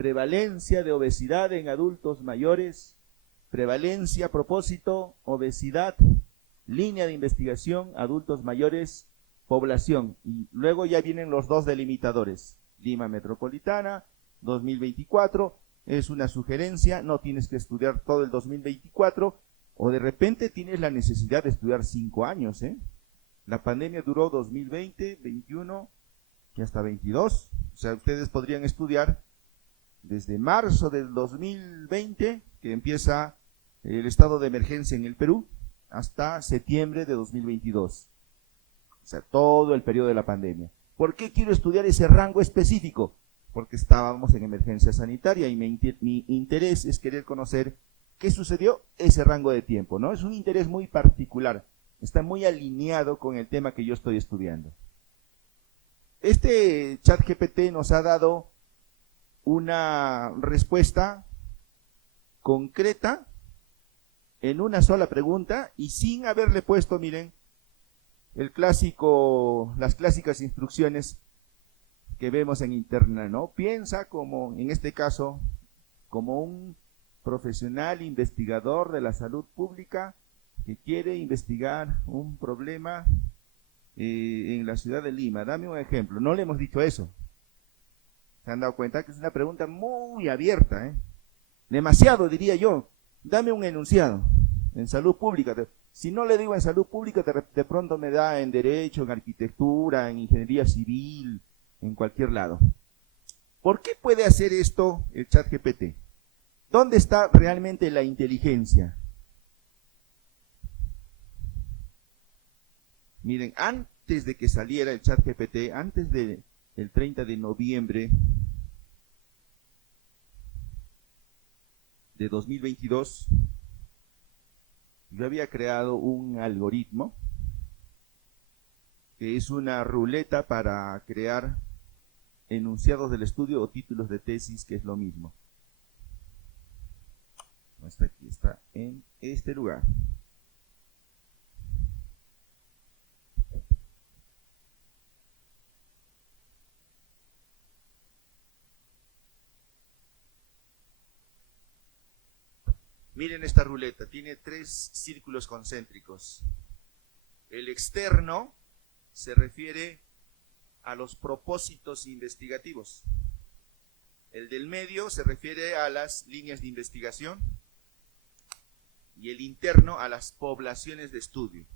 prevalencia de obesidad en adultos mayores, prevalencia, propósito, obesidad, línea de investigación, adultos mayores, población. Y luego ya vienen los dos delimitadores. Lima Metropolitana, 2024, es una sugerencia, no tienes que estudiar todo el 2024, o de repente tienes la necesidad de estudiar 5 años, ¿eh? La pandemia duró 2020, 21 y hasta 22. O sea, ustedes podrían estudiar desde marzo del 2020, que empieza el estado de emergencia en el Perú, hasta septiembre de 2022. O sea, todo el periodo de la pandemia. ¿Por qué quiero estudiar ese rango específico? Porque estábamos en emergencia sanitaria y mi interés es querer conocer qué sucedió ese rango de tiempo, ¿no? Es un interés muy particular, está muy alineado con el tema que yo estoy estudiando. Este ChatGPT nos ha dado una respuesta concreta en una sola pregunta y sin haberle puesto, miren, las clásicas instrucciones que vemos en internet, ¿no? Piensa como, en este caso, como un profesional investigador de la salud pública que quiere investigar un problema en la ciudad de Lima. Dame un ejemplo. No le hemos dicho eso. ¿Se han dado cuenta que es una pregunta muy abierta, ¿eh? Demasiado, diría yo. Dame un enunciado en salud pública. Si no le digo en salud pública, de pronto me da en derecho, en arquitectura, en ingeniería civil, en cualquier lado. ¿Por qué puede hacer esto el ChatGPT? ¿Dónde está realmente la inteligencia? Miren, antes de que saliera el ChatGPT, antes del 30 de noviembre de 2022, yo había creado un algoritmo que es una ruleta para crear enunciados del estudio o títulos de tesis, que es lo mismo. No está aquí, está en este lugar. Miren esta ruleta, tiene 3 círculos concéntricos. El externo se refiere a los propósitos investigativos. El del medio se refiere a las líneas de investigación y el interno a las poblaciones de estudio.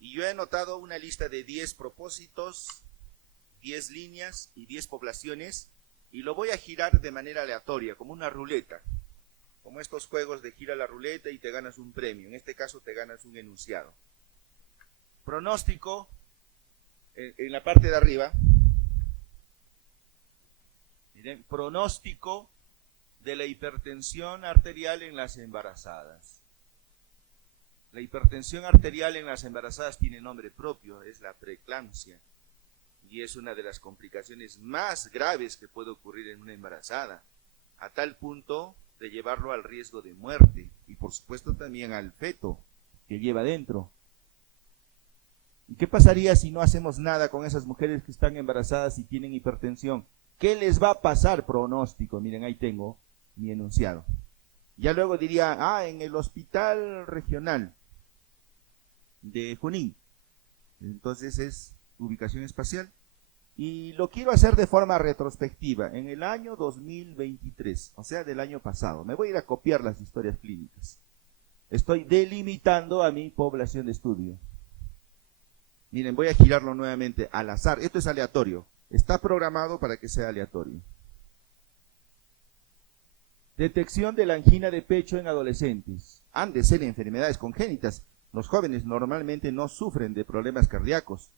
Y yo he anotado una lista de 10 propósitos, 10 líneas y 10 poblaciones y lo voy a girar de manera aleatoria, como una ruleta. Como estos juegos de gira la ruleta y te ganas un premio. En este caso te ganas un enunciado. Pronóstico, en la parte de arriba. Miren, pronóstico de la hipertensión arterial en las embarazadas. La hipertensión arterial en las embarazadas tiene nombre propio, es la preeclampsia. Y es una de las complicaciones más graves que puede ocurrir en una embarazada. A tal punto de llevarlo al riesgo de muerte y por supuesto también al feto que lleva dentro. ¿Y qué pasaría si no hacemos nada con esas mujeres que están embarazadas y tienen hipertensión? ¿Qué les va a pasar? Pronóstico, miren, ahí tengo mi enunciado. Ya luego diría, en el hospital regional de Junín. Entonces es ubicación espacial. Y lo quiero hacer de forma retrospectiva, en el año 2023, o sea, del año pasado. Me voy a ir a copiar las historias clínicas. Estoy delimitando a mi población de estudio. Miren, voy a girarlo nuevamente al azar. Esto es aleatorio. Está programado para que sea aleatorio. Detección de la angina de pecho en adolescentes. Han de ser enfermedades congénitas. Los jóvenes normalmente no sufren de problemas cardíacos,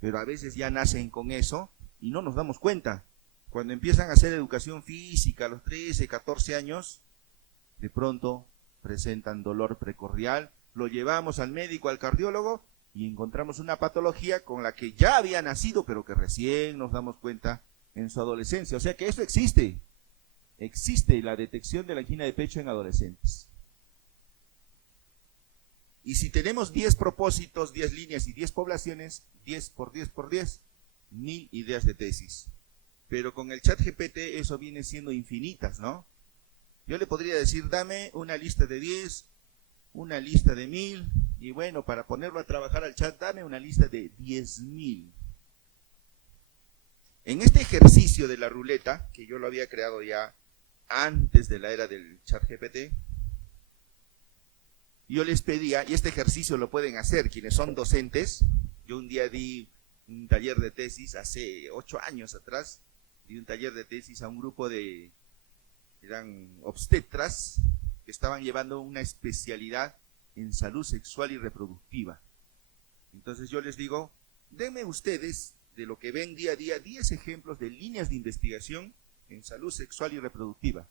pero a veces ya nacen con eso y no nos damos cuenta. Cuando empiezan a hacer educación física a los 13, 14 años, de pronto presentan dolor precordial, lo llevamos al médico, al cardiólogo, y encontramos una patología con la que ya había nacido, pero que recién nos damos cuenta en su adolescencia. O sea que eso existe. Existe la detección de la angina de pecho en adolescentes. Y si tenemos 10 propósitos, 10 líneas y 10 poblaciones, 10 por 10 por 10, 1000 ideas de tesis. pero con el chat GPT eso viene siendo infinitas, ¿no? Yo le podría decir, dame una lista de 10, una lista de 1000, y bueno, para ponerlo a trabajar al chat, dame una lista de 10.000. En este ejercicio de la ruleta, que yo lo había creado ya antes de la era del chat GPT, yo les pedía, y este ejercicio lo pueden hacer quienes son docentes. Yo un día di un taller de tesis, hace 8 años atrás, di un taller de tesis a un grupo eran obstetras, que estaban llevando una especialidad en salud sexual y reproductiva. Entonces yo les digo, denme ustedes, de lo que ven día a día, 10 ejemplos de líneas de investigación en salud sexual y reproductiva.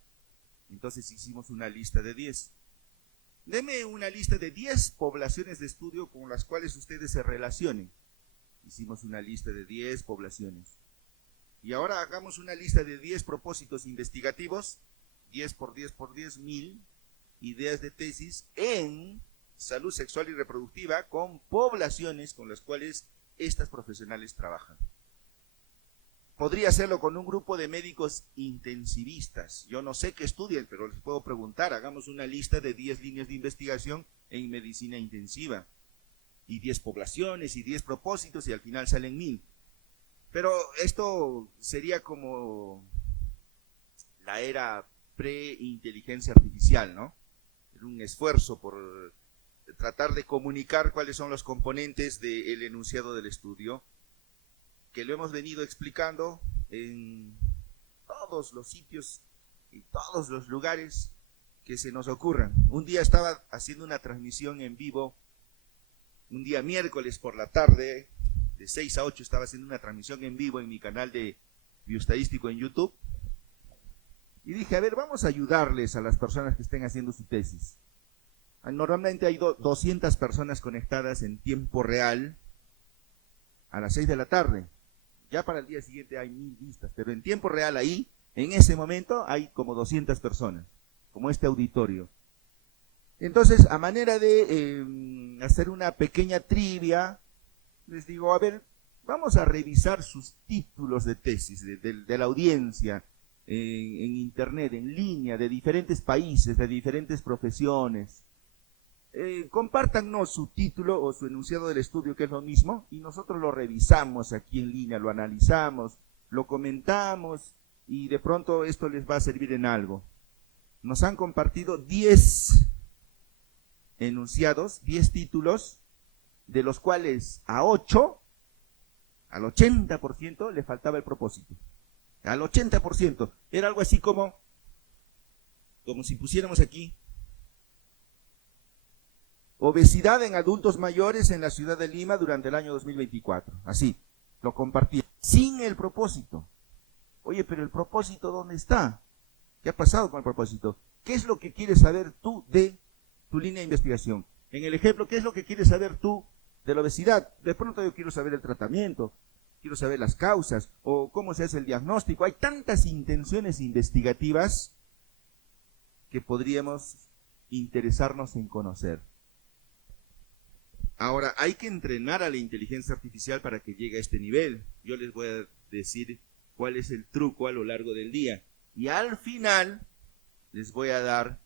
Entonces hicimos una lista de 10. Deme una lista de 10 poblaciones de estudio con las cuales ustedes se relacionen. Hicimos una lista de 10 poblaciones. Y ahora hagamos una lista de 10 propósitos investigativos, 10 por 10 por 10, 1000 ideas de tesis en salud sexual y reproductiva con poblaciones con las cuales estas profesionales trabajan. Podría hacerlo con un grupo de médicos intensivistas. Yo no sé qué estudian, pero les puedo preguntar. Hagamos una lista de 10 líneas de investigación en medicina intensiva. Y 10 poblaciones y 10 propósitos y al final salen 1000. Pero esto sería como la era pre-inteligencia artificial, ¿no? Era un esfuerzo por tratar de comunicar cuáles son los componentes del enunciado del estudio, que lo hemos venido explicando en todos los sitios y todos los lugares que se nos ocurran. Un día estaba haciendo una transmisión en vivo, un día miércoles por la tarde, de 6 a 8 estaba haciendo una transmisión en vivo en mi canal de Bioestadístico en YouTube, y dije, a ver, vamos a ayudarles a las personas que estén haciendo su tesis. Normalmente hay 200 personas conectadas en tiempo real a las 6 de la tarde. Ya para el día siguiente hay 1000 vistas, pero en tiempo real ahí, en ese momento, hay como 200 personas, como este auditorio. Entonces, a manera de hacer una pequeña trivia, les digo, a ver, vamos a revisar sus títulos de tesis, de la audiencia, en internet, en línea, de diferentes países, de diferentes profesiones. Compártanos su título o su enunciado del estudio, que es lo mismo, y nosotros lo revisamos aquí en línea, lo analizamos, lo comentamos, y de pronto esto les va a servir en algo. Nos han compartido 10 enunciados, 10 títulos, de los cuales a 8, al 80% le faltaba el propósito. Al 80%. Era algo así como si pusiéramos aquí, obesidad en adultos mayores en la ciudad de Lima durante el año 2024. Así, lo compartí, sin el propósito. Oye, pero el propósito, ¿dónde está? ¿Qué ha pasado con el propósito? ¿Qué es lo que quieres saber tú de tu línea de investigación? En el ejemplo, ¿qué es lo que quieres saber tú de la obesidad? De pronto yo quiero saber el tratamiento, quiero saber las causas, o cómo se hace el diagnóstico. Hay tantas intenciones investigativas que podríamos interesarnos en conocer. Ahora, hay que entrenar a la inteligencia artificial para que llegue a este nivel. Yo les voy a decir cuál es el truco a lo largo del día. Y al final les voy a dar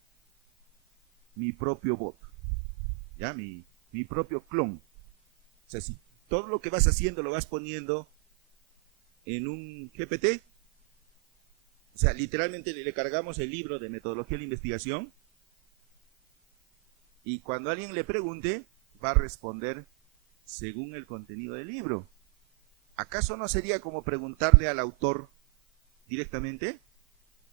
mi propio bot, ¿ya? Mi propio clon. O sea, si todo lo que vas haciendo lo vas poniendo en un GPT, o sea, literalmente le cargamos el libro de metodología de la investigación, y cuando alguien le pregunte, va a responder según el contenido del libro. ¿Acaso no sería como preguntarle al autor directamente?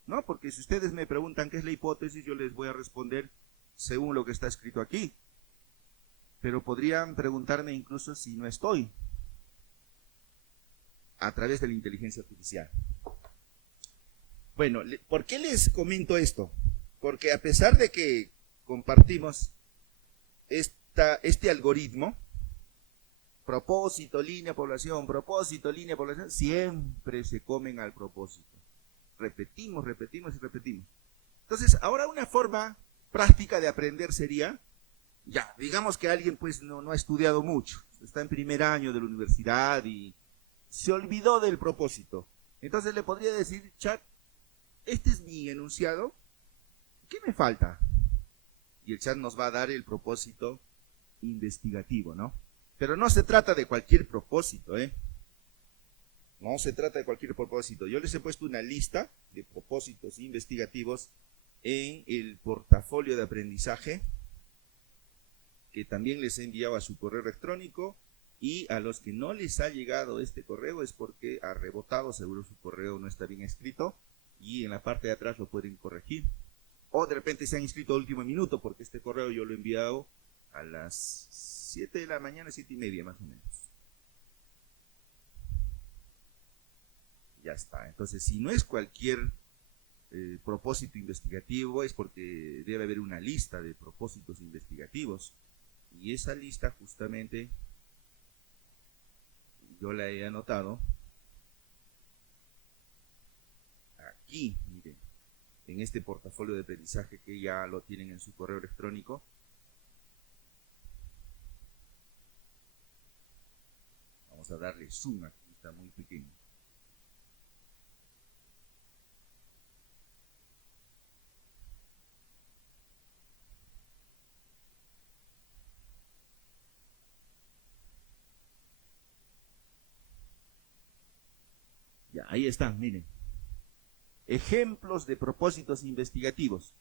No, porque si ustedes me preguntan qué es la hipótesis, yo les voy a responder según lo que está escrito aquí. Pero podrían preguntarme incluso si no estoy, a través de la inteligencia artificial. Bueno, ¿por qué les comento esto? Porque a pesar de que compartimos este algoritmo, propósito, línea, población, siempre se comen al propósito. Repetimos y repetimos. Entonces, ahora una forma práctica de aprender sería, ya, digamos que alguien pues no ha estudiado mucho, está en primer año de la universidad y se olvidó del propósito. Entonces le podría decir, chat, este es mi enunciado, ¿qué me falta? Y el chat nos va a dar el propósito investigativo, ¿no? Pero no se trata de cualquier propósito, ¿eh? No se trata de cualquier propósito. Yo les he puesto una lista de propósitos investigativos en el portafolio de aprendizaje, que también les he enviado a su correo electrónico, y a los que no les ha llegado este correo es porque ha rebotado, seguro su correo no está bien escrito, y en la parte de atrás lo pueden corregir. O de repente se han inscrito a último minuto, porque este correo yo lo he enviado a las 7 de la mañana, 7:30 más o menos. Ya está. Entonces, si no es cualquier propósito investigativo, es porque debe haber una lista de propósitos investigativos. Y esa lista justamente yo la he anotado aquí, miren, en este portafolio de aprendizaje que ya lo tienen en su correo electrónico. Vamos a darle zoom aquí, está muy pequeño. Ya, ahí están, miren. Ejemplos de propósitos investigativos,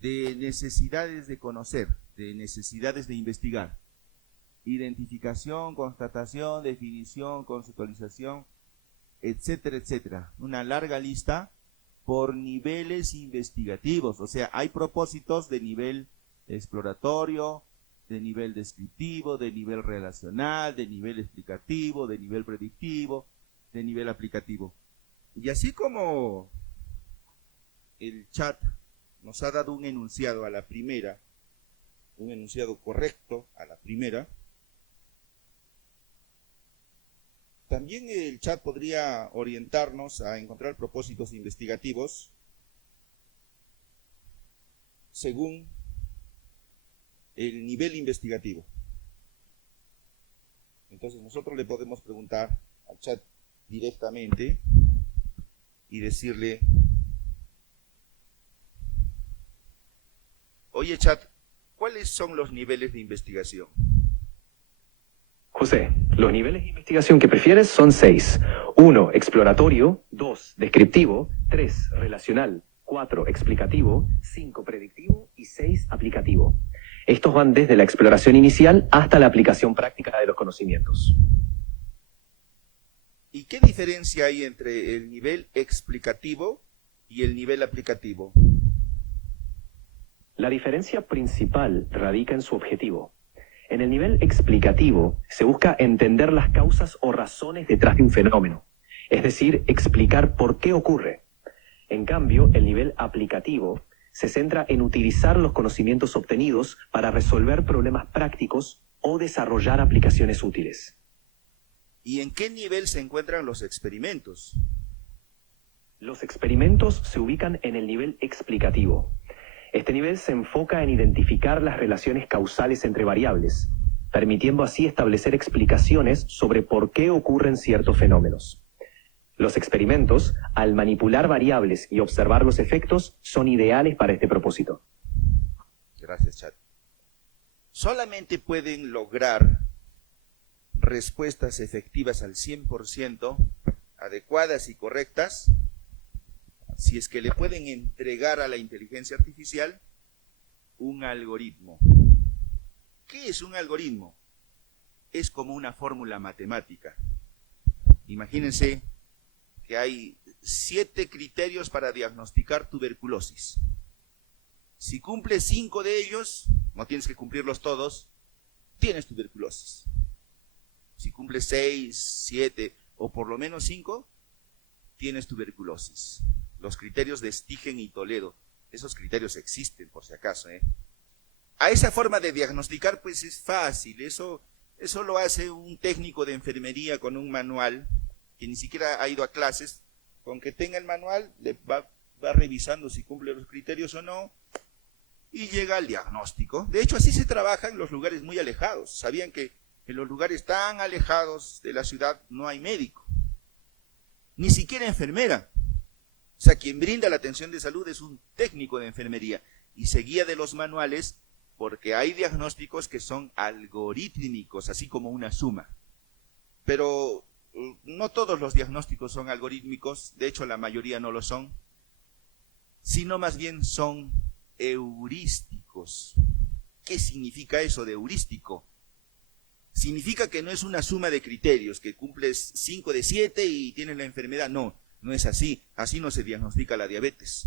de necesidades de conocer, de necesidades de investigar. Identificación, constatación, definición, conceptualización, etcétera, etcétera. Una larga lista por niveles investigativos. O sea, hay propósitos de nivel exploratorio, de nivel descriptivo, de nivel relacional, de nivel explicativo, de nivel predictivo, de nivel aplicativo. Y así como el chat nos ha dado un enunciado a la primera, un enunciado correcto a la primera, también el chat podría orientarnos a encontrar propósitos investigativos según el nivel investigativo. Entonces nosotros le podemos preguntar al chat directamente y decirle: oye chat, ¿cuáles son los niveles de investigación? José, los niveles de investigación que prefieres son 6. 1, exploratorio. 2, descriptivo. 3, relacional. 4, explicativo. 5, predictivo. Y 6, aplicativo. Estos van desde la exploración inicial hasta la aplicación práctica de los conocimientos. ¿Y qué diferencia hay entre el nivel explicativo y el nivel aplicativo? La diferencia principal radica en su objetivo. En el nivel explicativo se busca entender las causas o razones detrás de un fenómeno, es decir, explicar por qué ocurre. En cambio, el nivel aplicativo se centra en utilizar los conocimientos obtenidos para resolver problemas prácticos o desarrollar aplicaciones útiles. ¿Y en qué nivel se encuentran los experimentos? Los experimentos se ubican en el nivel explicativo. Este nivel se enfoca en identificar las relaciones causales entre variables, permitiendo así establecer explicaciones sobre por qué ocurren ciertos fenómenos. Los experimentos, al manipular variables y observar los efectos, son ideales para este propósito. Gracias, chat. Solamente pueden lograr respuestas efectivas al 100%, adecuadas y correctas, si es que le pueden entregar a la inteligencia artificial un algoritmo. ¿Qué es un algoritmo? Es como una fórmula matemática. Imagínense que hay 7 criterios para diagnosticar tuberculosis. Si cumples 5 de ellos, no tienes que cumplirlos todos, tienes tuberculosis. Si cumples 6, 7 o por lo menos 5, tienes tuberculosis. Los criterios de Stigen y Toledo, esos criterios existen por si acaso, ¿eh? A esa forma de diagnosticar pues es fácil, eso lo hace un técnico de enfermería con un manual, que ni siquiera ha ido a clases. Con que tenga el manual, le va revisando si cumple los criterios o no, y llega al diagnóstico. De hecho, así se trabaja en los lugares muy alejados. ¿Sabían que en los lugares tan alejados de la ciudad no hay médico? ni siquiera enfermera. O sea, quien brinda la atención de salud es un técnico de enfermería y se guía de los manuales porque hay diagnósticos que son algorítmicos, así como una suma. Pero no todos los diagnósticos son algorítmicos, de hecho la mayoría no lo son, sino más bien son heurísticos. ¿Qué significa eso de heurístico? Significa que no es una suma de criterios, que cumples 5 de 7 y tienes la enfermedad. No, no es así. Así no se diagnostica la diabetes.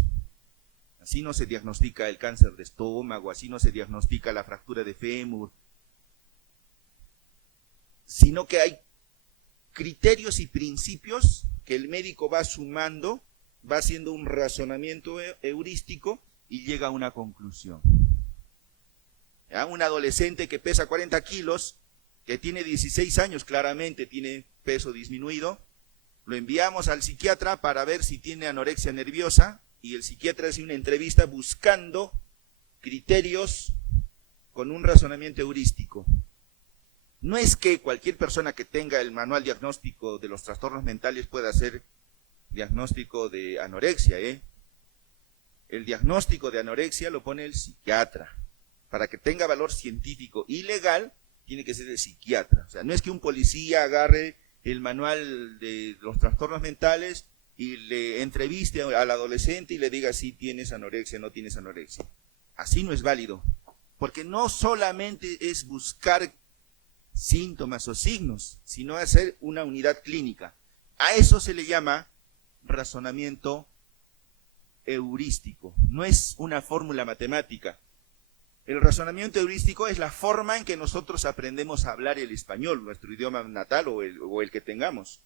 Así no se diagnostica el cáncer de estómago, así no se diagnostica la fractura de fémur. Sino que hay criterios y principios que el médico va sumando, va haciendo un razonamiento heurístico y llega a una conclusión. ¿Ya? Un adolescente que pesa 40 kilos, que tiene 16 años, claramente tiene peso disminuido, lo enviamos al psiquiatra para ver si tiene anorexia nerviosa y el psiquiatra hace una entrevista buscando criterios con un razonamiento heurístico. No es que cualquier persona que tenga el manual diagnóstico de los trastornos mentales pueda hacer diagnóstico de anorexia, El diagnóstico de anorexia lo pone el psiquiatra. Para que tenga valor científico y legal, tiene que ser el psiquiatra. O sea, no es que un policía agarre el manual de los trastornos mentales y le entreviste al adolescente y le diga si tienes anorexia o no tienes anorexia. Así no es válido. Porque no solamente es buscar síntomas o signos, sino hacer una unidad clínica. A eso se le llama razonamiento heurístico. No es una fórmula matemática. El razonamiento heurístico es la forma en que nosotros aprendemos a hablar el español, nuestro idioma natal o el que tengamos.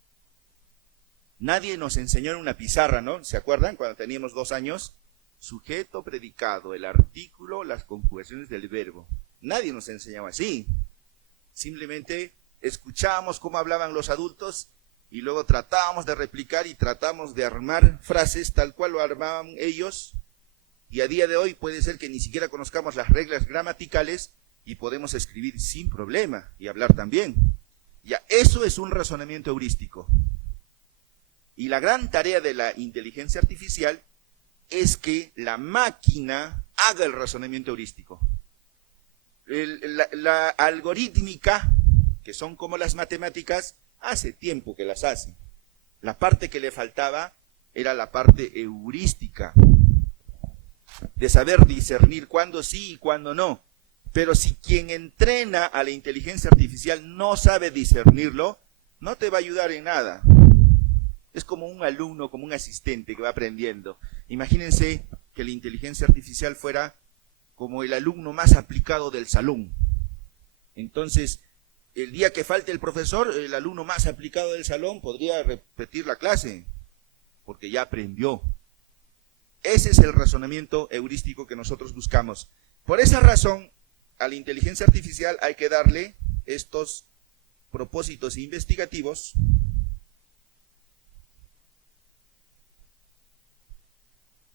Nadie nos enseñó en una pizarra, ¿no? ¿Se acuerdan? Cuando teníamos 2 años, sujeto, predicado, el artículo, las conjugaciones del verbo. Nadie nos enseñaba así. Simplemente escuchábamos cómo hablaban los adultos y luego tratábamos de replicar y tratábamos de armar frases tal cual lo armaban ellos. Y a día de hoy puede ser que ni siquiera conozcamos las reglas gramaticales y podemos escribir sin problema y hablar también. Ya, eso es un razonamiento heurístico. Y la gran tarea de la inteligencia artificial es que la máquina haga el razonamiento heurístico. La algorítmica, que son como las matemáticas, hace tiempo que las hace. La parte que le faltaba era la parte heurística, de saber discernir cuándo sí y cuándo no. Pero si quien entrena a la inteligencia artificial no sabe discernirlo, no te va a ayudar en nada. Es como un alumno, como un asistente que va aprendiendo. Imagínense que la inteligencia artificial fuera como el alumno más aplicado del salón. Entonces, el día que falte el profesor, el alumno más aplicado del salón podría repetir la clase, porque ya aprendió. Ese es el razonamiento heurístico que nosotros buscamos. Por esa razón, a la inteligencia artificial hay que darle estos propósitos investigativos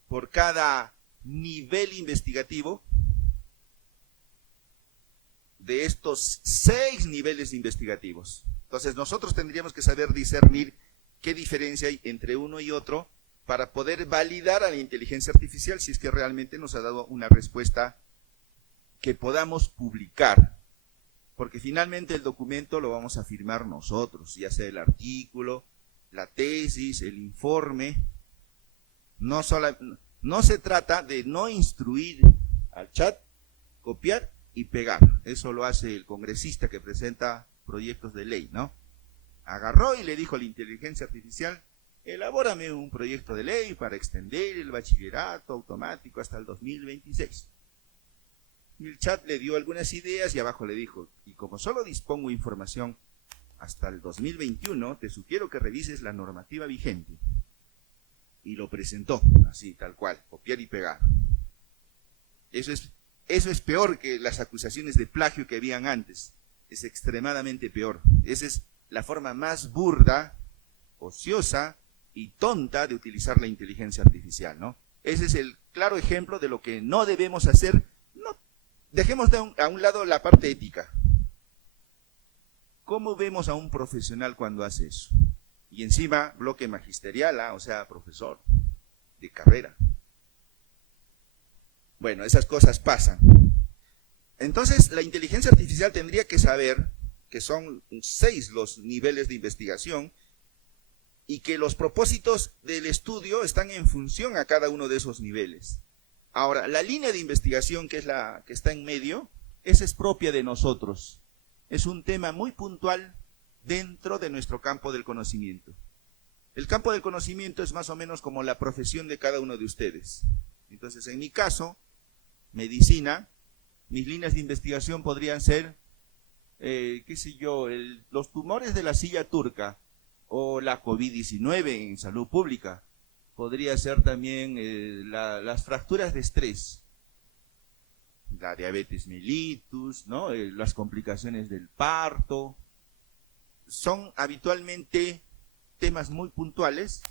por cada nivel investigativo de estos 6 niveles investigativos. Entonces nosotros tendríamos que saber discernir qué diferencia hay entre uno y otro para poder validar a la inteligencia artificial si es que realmente nos ha dado una respuesta que podamos publicar. Porque finalmente el documento lo vamos a firmar nosotros, ya sea el artículo, la tesis, el informe. No se trata de no instruir al chat, copiar y pegar. Eso lo hace el congresista que presenta proyectos de ley, ¿no? Agarró y le dijo a la inteligencia artificial: elabórame un proyecto de ley para extender el bachillerato automático hasta el 2026. Y el chat le dio algunas ideas y abajo le dijo: y como solo dispongo información hasta el 2021, te sugiero que revises la normativa vigente. Y lo presentó, así, tal cual, copiar y pegar. Eso es peor que las acusaciones de plagio que habían antes. Es extremadamente peor. Esa es la forma más burda, ociosa y tonta de utilizar la inteligencia artificial, ¿no? Ese es el claro ejemplo de lo que no debemos hacer. No, dejemos a un lado la parte ética. ¿Cómo vemos a un profesional cuando hace eso? Y encima bloque magisterial, o sea, profesor de carrera. Bueno, esas cosas pasan. Entonces, la inteligencia artificial tendría que saber que son 6 los niveles de investigación y que los propósitos del estudio están en función a cada uno de esos niveles. Ahora, la línea de investigación, que es la que está en medio, esa es propia de nosotros. Es un tema muy puntual dentro de nuestro campo del conocimiento. El campo del conocimiento es más o menos como la profesión de cada uno de ustedes. Entonces, en mi caso, medicina, mis líneas de investigación podrían ser, qué sé yo, los tumores de la silla turca o la COVID-19 en salud pública. Podría ser también las fracturas de estrés, la diabetes mellitus, ¿no? Las complicaciones del parto. Son habitualmente temas muy puntuales.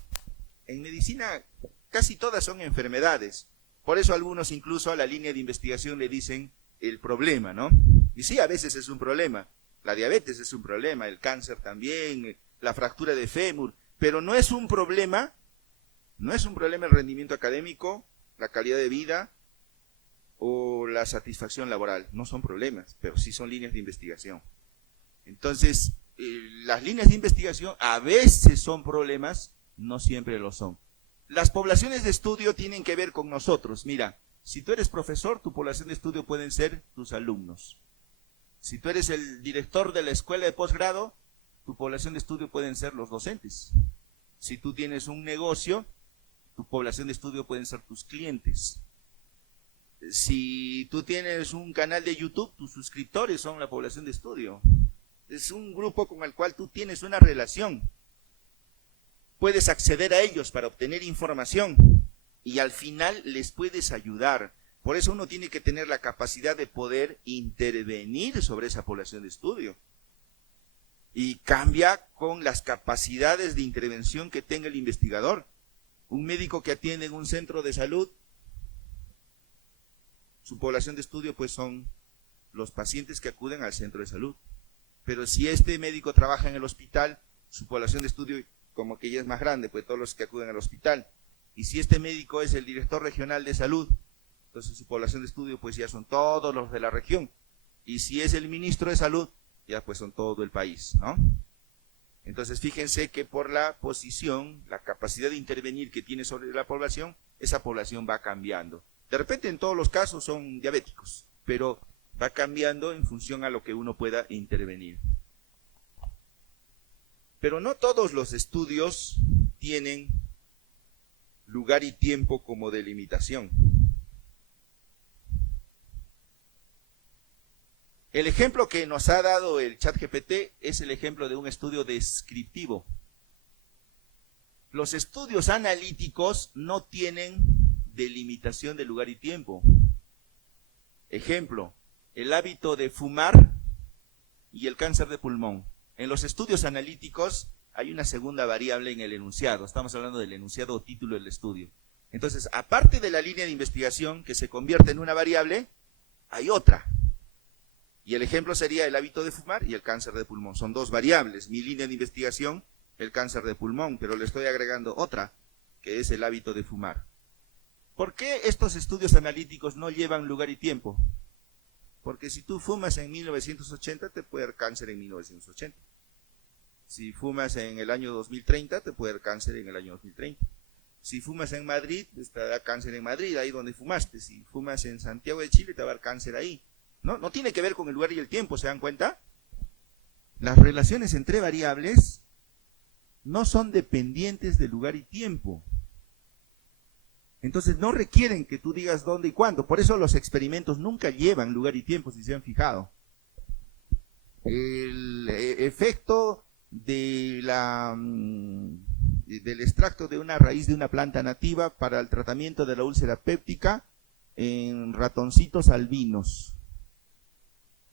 En medicina casi todas son enfermedades. Por eso algunos incluso a la línea de investigación le dicen el problema, ¿no? Y sí, a veces es un problema. La diabetes es un problema, el cáncer también, la fractura de fémur, pero no es un problema el rendimiento académico, la calidad de vida o la satisfacción laboral. No son problemas, pero sí son líneas de investigación. Entonces, las líneas de investigación a veces son problemas, no siempre lo son. Las poblaciones de estudio tienen que ver con nosotros. Mira, si tú eres profesor, tu población de estudio pueden ser tus alumnos. Si tú eres el director de la escuela de posgrado, tu población de estudio pueden ser los docentes. Si tú tienes un negocio, tu población de estudio pueden ser tus clientes. Si tú tienes un canal de YouTube, tus suscriptores son la población de estudio. Es un grupo con el cual tú tienes una relación. Puedes acceder a ellos para obtener información y al final les puedes ayudar. Por eso uno tiene que tener la capacidad de poder intervenir sobre esa población de estudio. Y cambia con las capacidades de intervención que tenga el investigador. Un médico que atiende en un centro de salud, su población de estudio pues son los pacientes que acuden al centro de salud. Pero si este médico trabaja en el hospital, su población de estudio como que ya es más grande, pues todos los que acuden al hospital. Y si este médico es el director regional de salud, entonces su población de estudio pues ya son todos los de la región. Y si es el ministro de salud, ya pues son todo el país, ¿no? Entonces fíjense que por la posición, la capacidad de intervenir que tiene sobre la población, esa población va cambiando. De repente en todos los casos son diabéticos, pero va cambiando en función a lo que uno pueda intervenir. Pero no todos los estudios tienen lugar y tiempo como delimitación. El ejemplo que nos ha dado el ChatGPT es el ejemplo de un estudio descriptivo. Los estudios analíticos no tienen delimitación de lugar y tiempo. Ejemplo, el hábito de fumar y el cáncer de pulmón. En los estudios analíticos hay una segunda variable en el enunciado. Estamos hablando del enunciado o título del estudio. Entonces, aparte de la línea de investigación que se convierte en una variable, hay otra. Y el ejemplo sería el hábito de fumar y el cáncer de pulmón. Son dos variables. Mi línea de investigación, el cáncer de pulmón, pero le estoy agregando otra, que es el hábito de fumar. ¿Por qué estos estudios analíticos no llevan lugar y tiempo? Porque si tú fumas en 1980, te puede dar cáncer en 1980. Si fumas en el año 2030, te puede dar cáncer en el año 2030. Si fumas en Madrid, te da cáncer en Madrid, ahí donde fumaste. Si fumas en Santiago de Chile, te va a dar cáncer ahí. No tiene que ver con el lugar y el tiempo, ¿se dan cuenta? Las relaciones entre variables no son dependientes de lugar y tiempo. Entonces no requieren que tú digas dónde y cuándo. Por eso los experimentos nunca llevan lugar y tiempo, si se han fijado. El efecto del extracto de una raíz de una planta nativa para el tratamiento de la úlcera péptica en ratoncitos albinos.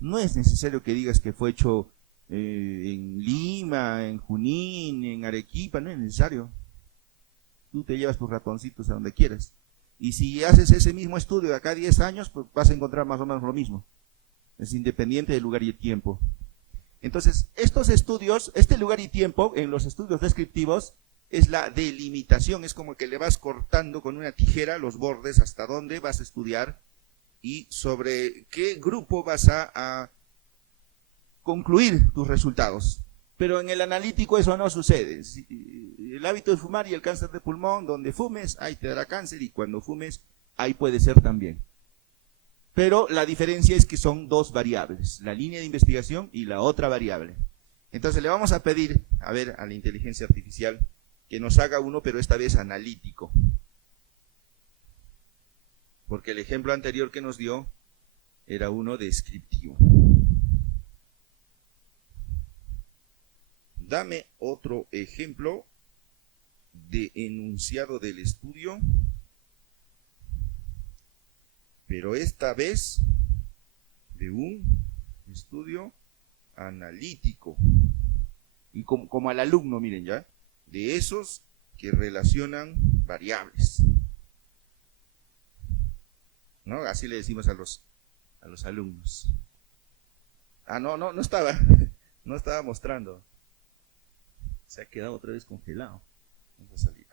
No es necesario que digas que fue hecho en Lima, en Junín, en Arequipa, no es necesario. Tú te llevas tus ratoncitos a donde quieras. Y si haces ese mismo estudio de acá a 10 años, pues vas a encontrar más o menos lo mismo. Es independiente del lugar y el tiempo. Entonces, estos estudios, este lugar y tiempo, en los estudios descriptivos, es la delimitación, es como que le vas cortando con una tijera los bordes hasta dónde vas a estudiar y sobre qué grupo vas a concluir tus resultados. Pero en el analítico eso no sucede. El hábito de fumar y el cáncer de pulmón, donde fumes, ahí te dará cáncer, y cuando fumes, ahí puede ser también. Pero la diferencia es que son dos variables, la línea de investigación y la otra variable. Entonces le vamos a pedir, a ver, a la inteligencia artificial, que nos haga uno, pero esta vez analítico. Porque el ejemplo anterior que nos dio era uno descriptivo. Dame otro ejemplo de enunciado del estudio, pero esta vez de un estudio analítico. Y como al alumno, miren ya, de esos que relacionan variables. ¿No? Así le decimos a los alumnos. No estaba, no estaba mostrando. Se ha quedado otra vez congelado. Vamos a salir.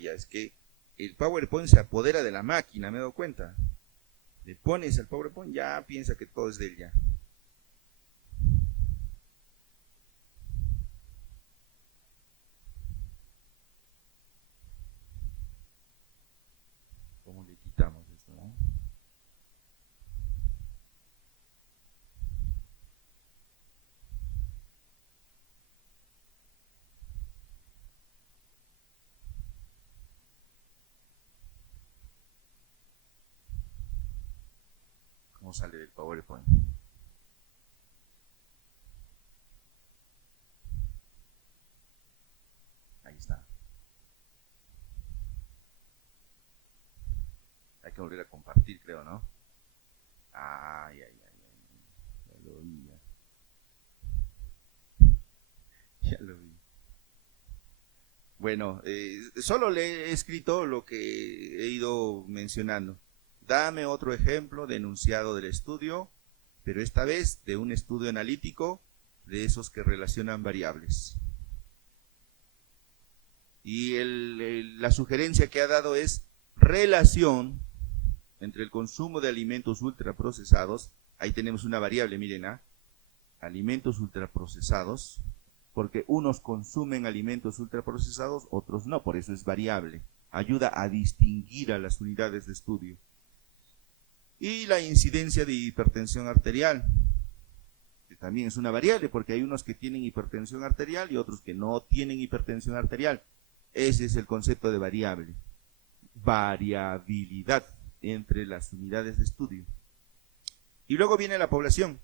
Ya es que el PowerPoint se apodera de la máquina, me he dado cuenta. Le pones el PowerPoint, ya piensa que todo es de él ya. ¿Cómo le quitamos esto, no? ¿Cómo sale del PowerPoint? Ahí está. Hay que volver a compartir, creo, ¿no? Ay. Ya lo vi, ya. Ya lo vi. Bueno, solo le he escrito lo que he ido mencionando. Dame otro ejemplo de enunciado del estudio, pero esta vez de un estudio analítico de esos que relacionan variables. Y la sugerencia que ha dado es relación entre el consumo de alimentos ultraprocesados. Ahí tenemos una variable, miren, alimentos ultraprocesados, porque unos consumen alimentos ultraprocesados, otros no, por eso es variable. Ayuda a distinguir a las unidades de estudio. Y la incidencia de hipertensión arterial, que también es una variable, porque hay unos que tienen hipertensión arterial y otros que no tienen hipertensión arterial. Ese es el concepto de variable. Variabilidad entre las unidades de estudio. Y luego viene la población.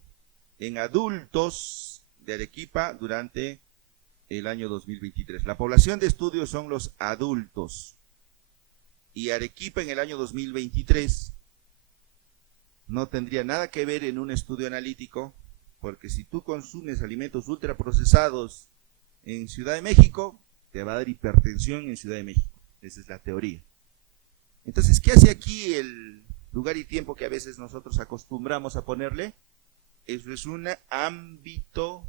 En adultos de Arequipa durante el año 2023. La población de estudio son los adultos. Y Arequipa en el año 2023 no tendría nada que ver en un estudio analítico, porque si tú consumes alimentos ultraprocesados en Ciudad de México, te va a dar hipertensión en Ciudad de México. Esa es la teoría. Entonces, ¿qué hace aquí el lugar y tiempo que a veces nosotros acostumbramos a ponerle? Eso es un ámbito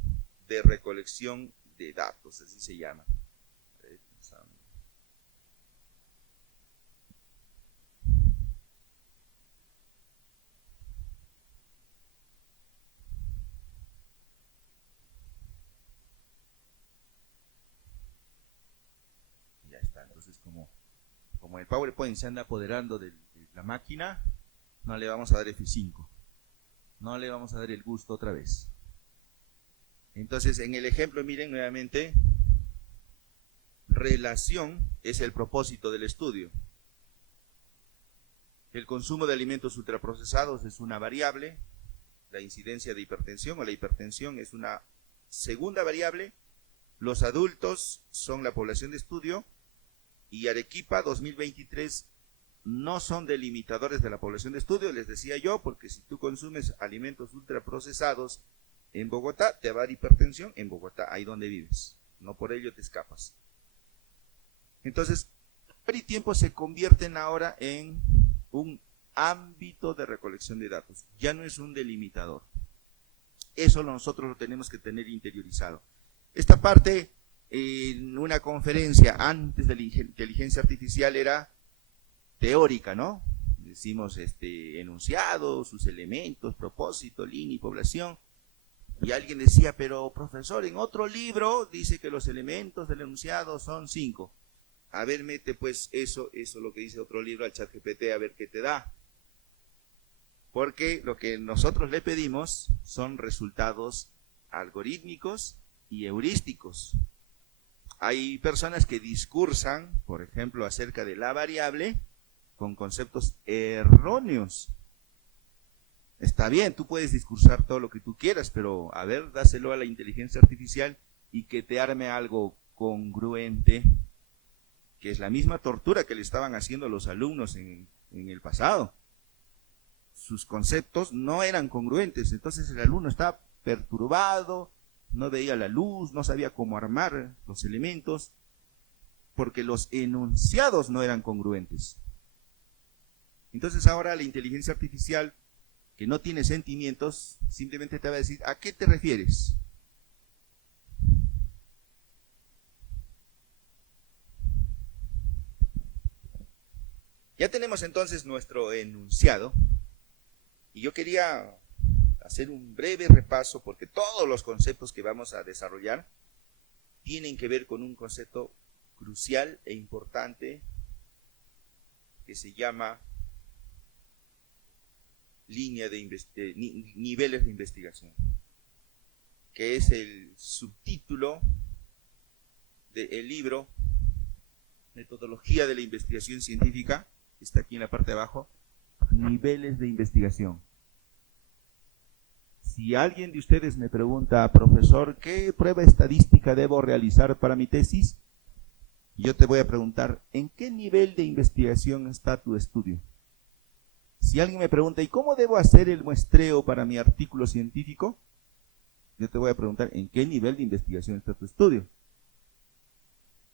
de recolección de datos, así se llama. Ya está, entonces como el PowerPoint se anda apoderando de la máquina, no le vamos a dar F5. No le vamos a dar el gusto otra vez. Entonces, en el ejemplo, miren nuevamente, relación es el propósito del estudio. El consumo de alimentos ultraprocesados es una variable, la incidencia de hipertensión o la hipertensión es una segunda variable, los adultos son la población de estudio y Arequipa 2023 no son delimitadores de la población de estudio, les decía yo, porque si tú consumes alimentos ultraprocesados en Bogotá, te va a dar hipertensión en Bogotá, ahí donde vives, no por ello te escapas. Entonces, lugar y tiempo se convierten ahora en un ámbito de recolección de datos, ya no es un delimitador. Eso nosotros lo tenemos que tener interiorizado. Esta parte, en una conferencia antes de la inteligencia artificial, era teórica, ¿no? Decimos enunciado, sus elementos, propósito, línea y población. Y alguien decía, pero profesor, en otro libro dice que los elementos del enunciado son 5. A ver, mete pues eso lo que dice otro libro al ChatGPT, a ver qué te da. Porque lo que nosotros le pedimos son resultados algorítmicos y heurísticos. Hay personas que discursan, por ejemplo, acerca de la variable con conceptos erróneos. Está bien, tú puedes discursar todo lo que tú quieras, pero a ver, dáselo a la inteligencia artificial y que te arme algo congruente, que es la misma tortura que le estaban haciendo a los alumnos en el pasado. Sus conceptos no eran congruentes, entonces el alumno estaba perturbado, no veía la luz, no sabía cómo armar los elementos, porque los enunciados no eran congruentes. Entonces ahora la inteligencia artificial, que no tiene sentimientos, simplemente te va a decir, ¿a qué te refieres? Ya tenemos entonces nuestro enunciado, y yo quería hacer un breve repaso, porque todos los conceptos que vamos a desarrollar tienen que ver con un concepto crucial e importante que se llama niveles de investigación, que es el subtítulo del libro Metodología de la Investigación Científica, que está aquí en la parte de abajo, niveles de investigación. Si alguien de ustedes me pregunta, profesor, ¿qué prueba estadística debo realizar para mi tesis? Yo te voy a preguntar, ¿en qué nivel de investigación está tu estudio? Si alguien me pregunta, ¿y cómo debo hacer el muestreo para mi artículo científico? Yo te voy a preguntar, ¿en qué nivel de investigación está tu estudio?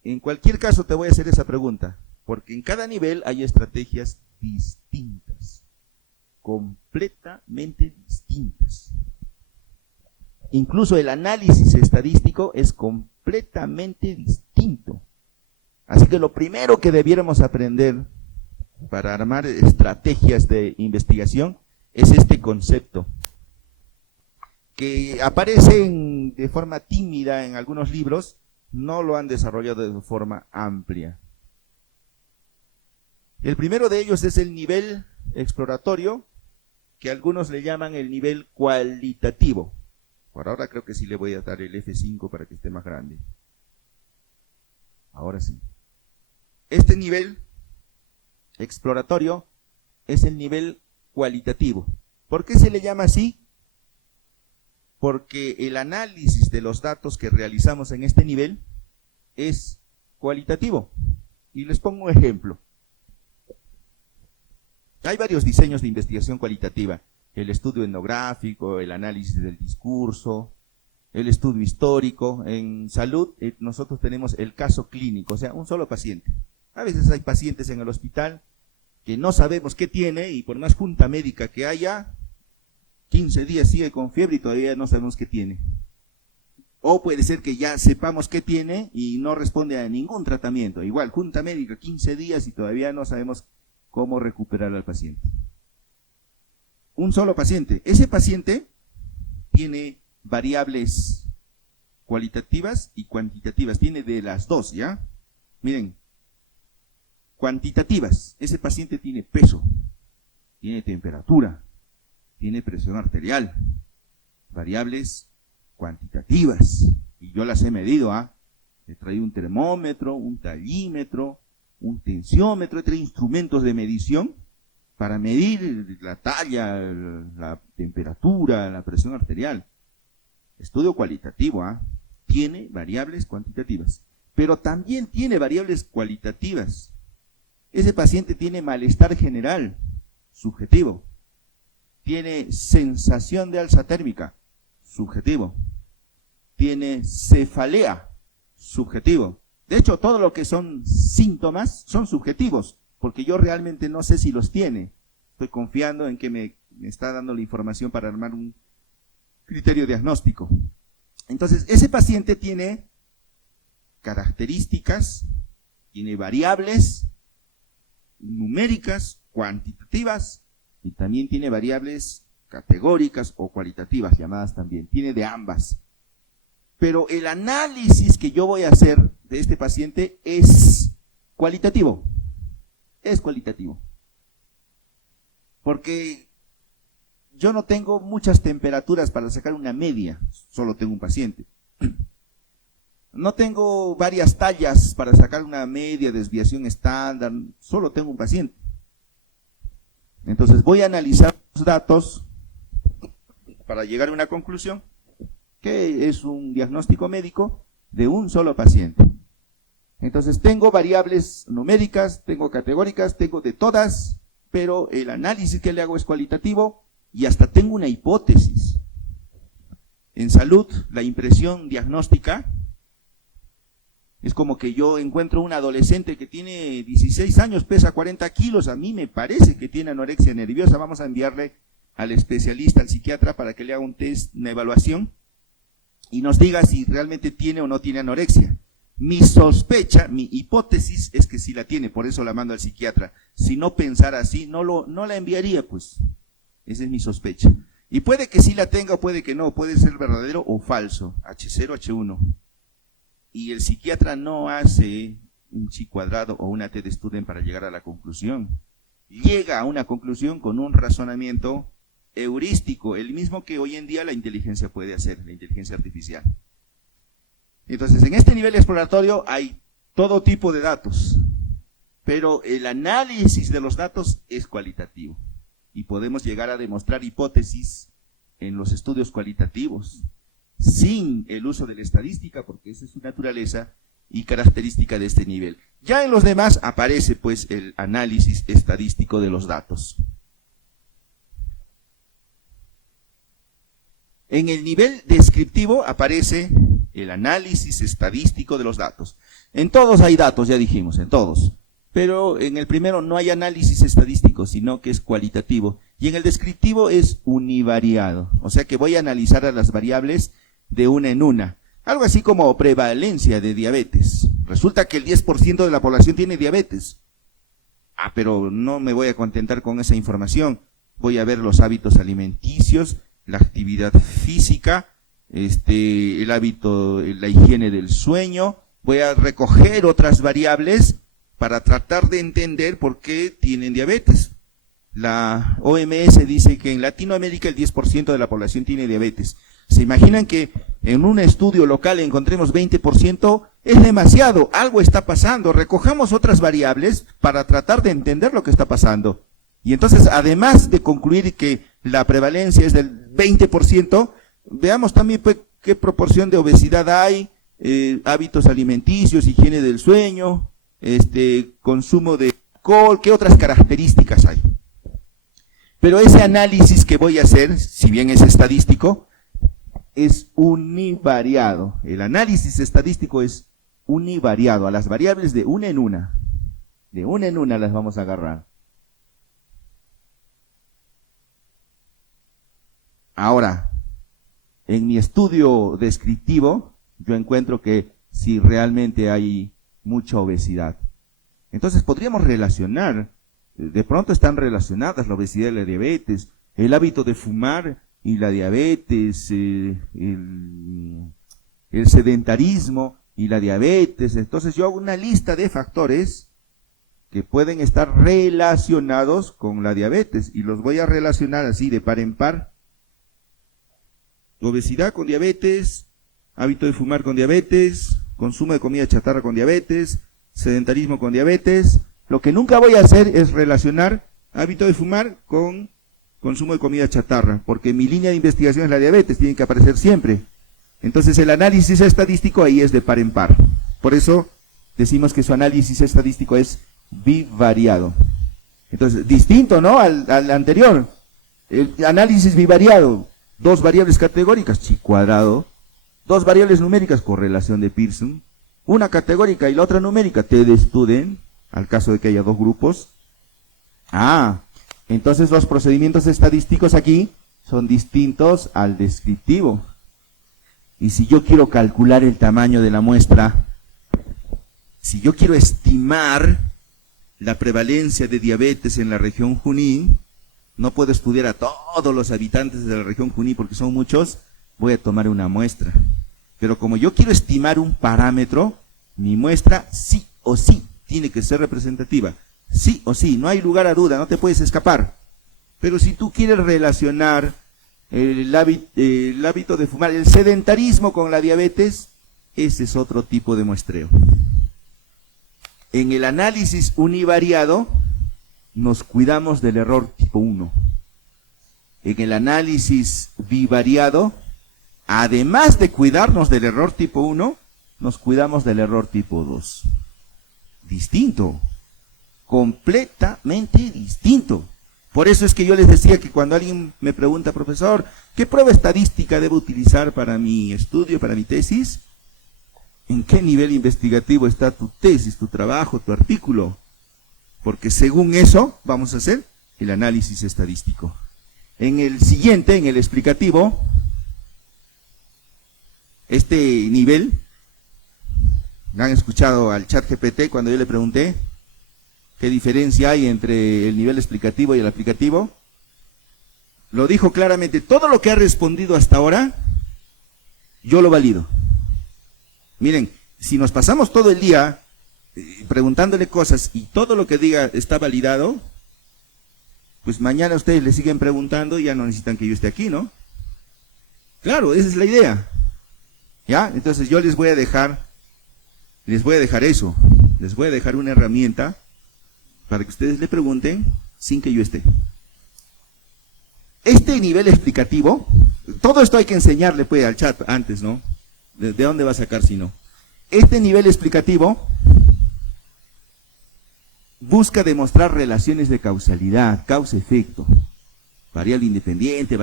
En cualquier caso te voy a hacer esa pregunta, porque en cada nivel hay estrategias distintas, completamente distintas. Incluso el análisis estadístico es completamente distinto. Así que lo primero que debiéramos aprender para armar estrategias de investigación es este concepto, que aparece de forma tímida en algunos libros, no lo han desarrollado de forma amplia. El primero de ellos es el nivel exploratorio, que algunos le llaman el nivel cualitativo. Por ahora creo que sí le voy a dar el F5 para que esté más grande. Ahora sí. Este nivel exploratorio es el nivel cualitativo. ¿Por qué se le llama así? Porque el análisis de los datos que realizamos en este nivel es cualitativo. Y les pongo un ejemplo. Hay varios diseños de investigación cualitativa. El estudio etnográfico, el análisis del discurso, el estudio histórico. En salud nosotros tenemos el caso clínico, o sea, un solo paciente. A veces hay pacientes en el hospital que no sabemos qué tiene y por más junta médica que haya, 15 días sigue con fiebre y todavía no sabemos qué tiene. O puede ser que ya sepamos qué tiene y no responde a ningún tratamiento. Igual, junta médica, 15 días y todavía no sabemos cómo recuperar al paciente. Un solo paciente. Ese paciente tiene variables cualitativas y cuantitativas. Tiene de las dos, ¿ya? Miren, cuantitativas. Ese paciente tiene peso, tiene temperatura, tiene presión arterial. Variables cuantitativas. Y yo las he medido, ¿ah? He traído un termómetro, un tallímetro, un tensiómetro, he traído instrumentos de medición para medir la talla, la temperatura, la presión arterial. Estudio cualitativo, ¿ah? Tiene variables cuantitativas, pero también tiene variables cualitativas. Ese paciente tiene malestar general, subjetivo. Tiene sensación de alza térmica, subjetivo. Tiene cefalea, subjetivo. De hecho, todo lo que son síntomas son subjetivos, porque yo realmente no sé si los tiene. Estoy confiando en que me está dando la información para armar un criterio diagnóstico. Entonces, ese paciente tiene características, tiene variables numéricas, cuantitativas, y también tiene variables categóricas o cualitativas, llamadas también, tiene de ambas. Pero el análisis que yo voy a hacer de este paciente es cualitativo, porque yo no tengo muchas temperaturas para sacar una media, solo tengo un paciente. No tengo varias tallas para sacar una media, desviación estándar, solo tengo un paciente. Entonces voy a analizar los datos para llegar a una conclusión, que es un diagnóstico médico de un solo paciente. Entonces tengo variables numéricas, tengo categóricas, tengo de todas, pero el análisis que le hago es cualitativo y hasta tengo una hipótesis. En salud, la impresión diagnóstica es como que yo encuentro un adolescente que tiene 16 años, pesa 40 kilos, a mí me parece que tiene anorexia nerviosa, vamos a enviarle al especialista, al psiquiatra, para que le haga un test, una evaluación, y nos diga si realmente tiene o no tiene anorexia. Mi sospecha, mi hipótesis es que sí la tiene, por eso la mando al psiquiatra. Si no pensara así, no la enviaría, pues. Esa es mi sospecha. Y puede que sí la tenga o puede que no, puede ser verdadero o falso, H0, H1. Y el psiquiatra no hace un chi cuadrado o una T de Student para llegar a la conclusión. Llega a una conclusión con un razonamiento heurístico, el mismo que hoy en día la inteligencia puede hacer, la inteligencia artificial. Entonces, en este nivel exploratorio hay todo tipo de datos, pero el análisis de los datos es cualitativo y podemos llegar a demostrar hipótesis en los estudios cualitativos sin el uso de la estadística, porque esa es su naturaleza y característica de este nivel. Ya en los demás aparece pues el análisis estadístico de los datos. En el nivel descriptivo aparece el análisis estadístico de los datos. En todos hay datos, ya dijimos, en todos. Pero en el primero no hay análisis estadístico, sino que es cualitativo. Y en el descriptivo es univariado. O sea que voy a analizar a las variables de una en una. Algo así como prevalencia de diabetes. Resulta que el 10% de la población tiene diabetes. Pero no me voy a contentar con esa información. Voy a ver los hábitos alimenticios, la actividad física, el hábito, la higiene del sueño. Voy a recoger otras variables para tratar de entender por qué tienen diabetes. La OMS dice que en Latinoamérica el 10% de la población tiene diabetes. ¿Se imaginan que en un estudio local encontremos 20%? Es demasiado, algo está pasando. Recojamos otras variables para tratar de entender lo que está pasando. Y entonces, además de concluir que la prevalencia es del 20%, veamos también pues, qué proporción de obesidad hay, hábitos alimenticios, higiene del sueño, consumo de alcohol, qué otras características hay. Pero ese análisis que voy a hacer, si bien es estadístico, es univariado. El análisis estadístico es univariado, a las variables de una en una. De una en una las vamos a agarrar. Ahora, en mi estudio descriptivo, yo encuentro que si realmente hay mucha obesidad. Entonces podríamos relacionar, de pronto están relacionadas la obesidad y la diabetes, el hábito de fumar y la diabetes, el sedentarismo y la diabetes. Entonces yo hago una lista de factores que pueden estar relacionados con la diabetes y los voy a relacionar así de par en par. Obesidad con diabetes, hábito de fumar con diabetes, consumo de comida chatarra con diabetes, sedentarismo con diabetes. Lo que nunca voy a hacer es relacionar hábito de fumar con consumo de comida chatarra, porque mi línea de investigación es la diabetes, tiene que aparecer siempre. Entonces el análisis estadístico ahí es de par en par. Por eso decimos que su análisis estadístico es bivariado. Entonces, distinto, ¿no?, al anterior. El análisis bivariado, dos variables categóricas, chi cuadrado, dos variables numéricas, correlación de Pearson, una categórica y la otra numérica, T de Student, al caso de que haya dos grupos. Entonces los procedimientos estadísticos aquí son distintos al descriptivo. Y si yo quiero calcular el tamaño de la muestra, si yo quiero estimar la prevalencia de diabetes en la región Junín, no puedo estudiar a todos los habitantes de la región Junín porque son muchos, voy a tomar una muestra. Pero como yo quiero estimar un parámetro, mi muestra sí o sí tiene que ser representativa. Sí o sí, no hay lugar a duda, no te puedes escapar. Pero si tú quieres relacionar el hábito de fumar, el sedentarismo con la diabetes, ese es otro tipo de muestreo. En el análisis univariado, nos cuidamos del error tipo 1. En el análisis bivariado, además de cuidarnos del error tipo 1, nos cuidamos del error tipo 2. Distinto. Completamente distinto. Por eso es que yo les decía que cuando alguien me pregunta, profesor, ¿qué prueba estadística debo utilizar para mi estudio, para mi tesis? ¿En qué nivel investigativo está tu tesis, tu trabajo, tu artículo? Porque según eso vamos a hacer el análisis estadístico. En el siguiente, en el explicativo, este nivel, ¿han escuchado al ChatGPT cuando yo le pregunté qué diferencia hay entre el nivel explicativo y el aplicativo? Lo dijo claramente, todo lo que ha respondido hasta ahora, yo lo valido. Miren, si nos pasamos todo el día preguntándole cosas y todo lo que diga está validado, pues mañana ustedes le siguen preguntando y ya no necesitan que yo esté aquí, ¿no? Claro, esa es la idea. ¿Ya? Entonces yo les voy a dejar eso, les voy a dejar una herramienta para que ustedes le pregunten sin que yo esté. Este nivel explicativo, todo esto hay que enseñarle pues al chat antes, ¿no? ¿De dónde va a sacar si no? Este nivel explicativo busca demostrar relaciones de causalidad, causa-efecto. Variable independiente,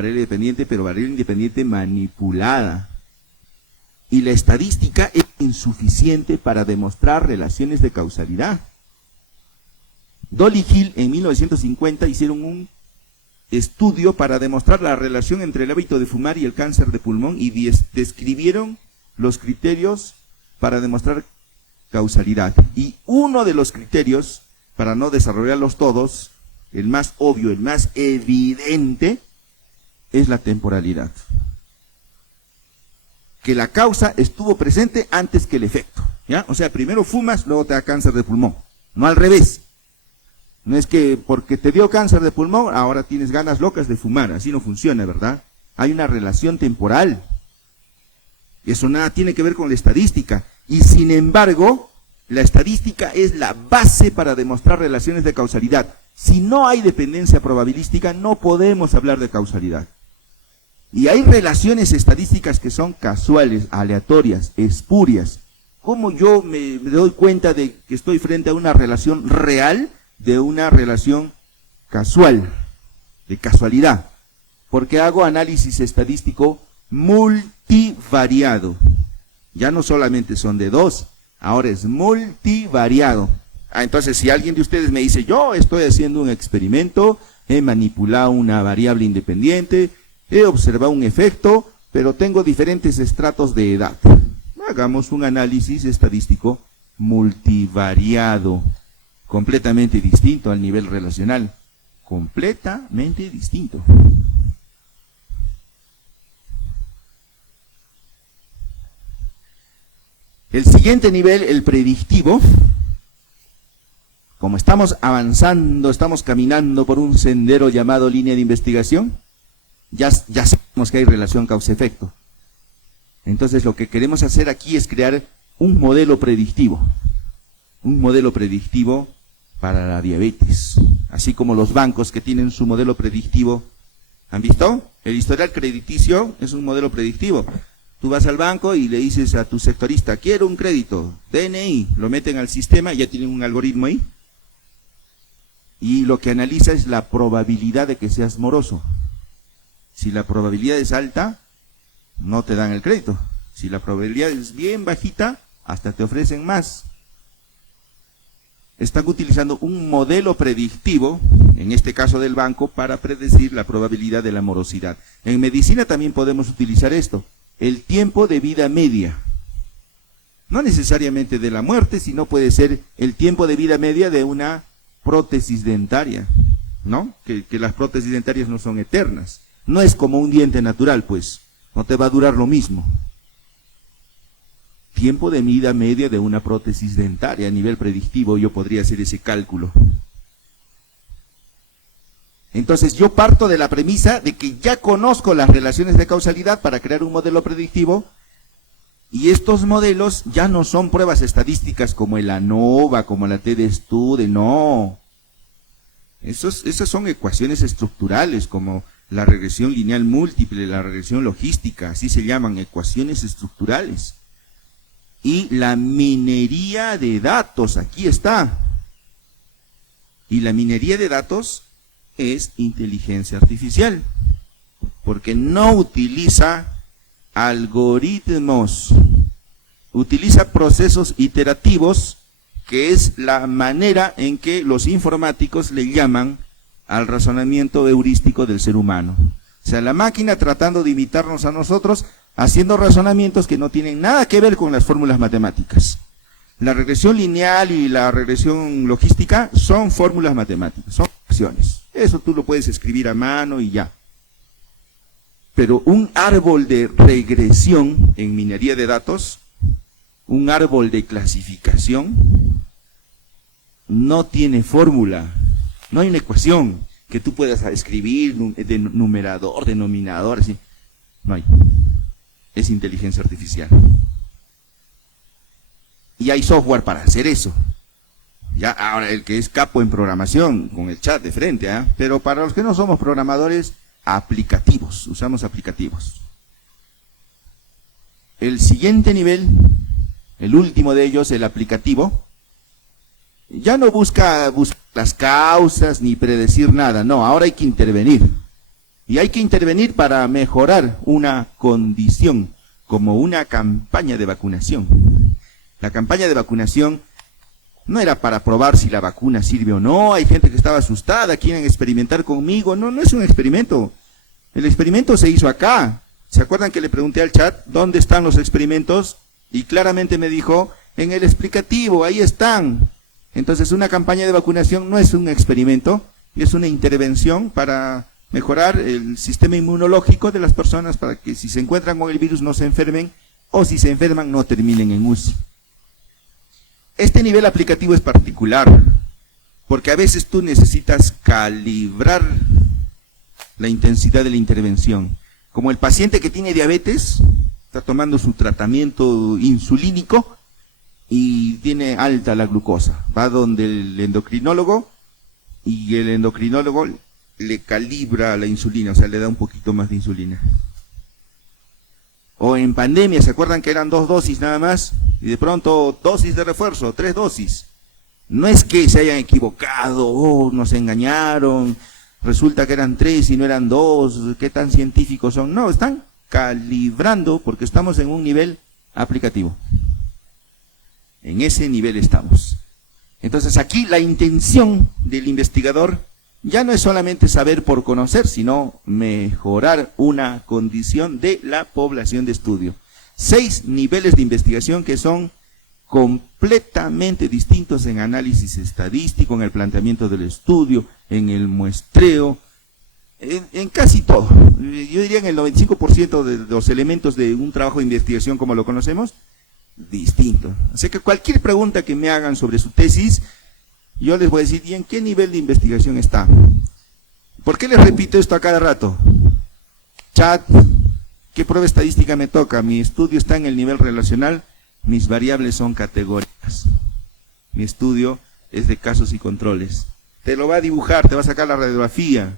pero variable independiente manipulada. Y la estadística es insuficiente para demostrar relaciones de causalidad. Dolly Hill en 1950 hicieron un estudio para demostrar la relación entre el hábito de fumar y el cáncer de pulmón y describieron los criterios para demostrar causalidad. Y uno de los criterios, para no desarrollarlos todos, el más obvio, el más evidente, es la temporalidad. Que la causa estuvo presente antes que el efecto, ¿ya? O sea, primero fumas, luego te da cáncer de pulmón, no al revés. No es que porque te dio cáncer de pulmón, ahora tienes ganas locas de fumar, así no funciona, ¿verdad? Hay una relación temporal. Eso nada tiene que ver con la estadística. Y sin embargo, la estadística es la base para demostrar relaciones de causalidad. Si no hay dependencia probabilística, no podemos hablar de causalidad. Y hay relaciones estadísticas que son casuales, aleatorias, espurias. ¿Cómo yo me doy cuenta de que estoy frente a una relación real de una relación casual, de casualidad? Porque hago análisis estadístico multivariado. Ya no solamente son de dos, ahora es multivariado. Entonces, si alguien de ustedes me dice, yo estoy haciendo un experimento, he manipulado una variable independiente, he observado un efecto, pero tengo diferentes estratos de edad. Hagamos un análisis estadístico multivariado, completamente distinto al nivel relacional, completamente distinto. El siguiente nivel, el predictivo, como estamos avanzando, estamos caminando por un sendero llamado línea de investigación, ya sabemos que hay relación causa-efecto. Entonces lo que queremos hacer aquí es crear un modelo predictivo para la diabetes, así como los bancos que tienen su modelo predictivo. ¿Han visto? El historial crediticio es un modelo predictivo. Tú vas al banco y le dices a tu sectorista, quiero un crédito, DNI, lo meten al sistema y ya tienen un algoritmo ahí. Y lo que analiza es la probabilidad de que seas moroso. Si la probabilidad es alta, no te dan el crédito. Si la probabilidad es bien bajita, hasta te ofrecen más. están utilizando un modelo predictivo, en este caso del banco, para predecir la probabilidad de la morosidad. En medicina también podemos utilizar esto, el tiempo de vida media. No necesariamente de la muerte, sino puede ser el tiempo de vida media de una prótesis dentaria, ¿no? Que las prótesis dentarias no son eternas. No es como un diente natural, pues, no te va a durar lo mismo. Tiempo de vida media de una prótesis dentaria a nivel predictivo, yo podría hacer ese cálculo. Entonces yo parto de la premisa de que ya conozco las relaciones de causalidad para crear un modelo predictivo, y estos modelos ya no son pruebas estadísticas como el ANOVA, como la TDStudy, no. Esas son ecuaciones estructurales como la regresión lineal múltiple, la regresión logística, así se llaman, ecuaciones estructurales. Y la minería de datos, aquí está. Y la minería de datos es inteligencia artificial, porque no utiliza algoritmos, utiliza procesos iterativos, que es la manera en que los informáticos le llaman al razonamiento heurístico del ser humano. O sea, la máquina tratando de imitarnos a nosotros, haciendo razonamientos que no tienen nada que ver con las fórmulas matemáticas. La regresión lineal y la regresión logística son fórmulas matemáticas, son acciones. Eso tú lo puedes escribir a mano y ya. Pero un árbol de regresión en minería de datos, un árbol de clasificación, no tiene fórmula, no hay una ecuación que tú puedas escribir de numerador, denominador, así. No hay. Es inteligencia artificial. Y hay software para hacer eso. Ya ahora el que es capo en programación, con el chat de frente, ¿eh? Pero para los que no somos programadores, aplicativos, usamos aplicativos. El siguiente nivel, el último de ellos, el aplicativo, ya no busca las causas ni predecir nada, no, ahora hay que intervenir. Y hay que intervenir para mejorar una condición, como una campaña de vacunación. La campaña de vacunación no era para probar si la vacuna sirve o no, hay gente que estaba asustada, quieren experimentar conmigo, no es un experimento. El experimento se hizo acá. ¿Se acuerdan que le pregunté al chat dónde están los experimentos? Y claramente me dijo, en el explicativo, ahí están. Entonces una campaña de vacunación no es un experimento, es una intervención para mejorar el sistema inmunológico de las personas para que si se encuentran con el virus no se enfermen, o si se enferman no terminen en UCI. Este nivel aplicativo es particular, porque a veces tú necesitas calibrar la intensidad de la intervención. Como el paciente que tiene diabetes, está tomando su tratamiento insulínico y tiene alta la glucosa. Va donde el endocrinólogo y el endocrinólogo le calibra la insulina, o sea, le da un poquito más de insulina. O en pandemia, ¿se acuerdan que eran 2 dosis nada más? Y de pronto, dosis de refuerzo, 3 dosis. No es que se hayan equivocado, nos engañaron, resulta que eran 3 y no eran 2, ¿qué tan científicos son? No, están calibrando porque estamos en un nivel aplicativo. En ese nivel estamos. Entonces aquí la intención del investigador ya no es solamente saber por conocer, sino mejorar una condición de la población de estudio. 6 niveles de investigación que son completamente distintos en análisis estadístico, en el planteamiento del estudio, en el muestreo, en casi todo. Yo diría en el 95% de los elementos de un trabajo de investigación como lo conocemos, distinto. Así que cualquier pregunta que me hagan sobre su tesis, yo les voy a decir, ¿y en qué nivel de investigación está? ¿Por qué les repito esto a cada rato? Chat, ¿qué prueba estadística me toca? Mi estudio está en el nivel relacional, mis variables son categóricas. Mi estudio es de casos y controles. Te lo va a dibujar, te va a sacar la radiografía.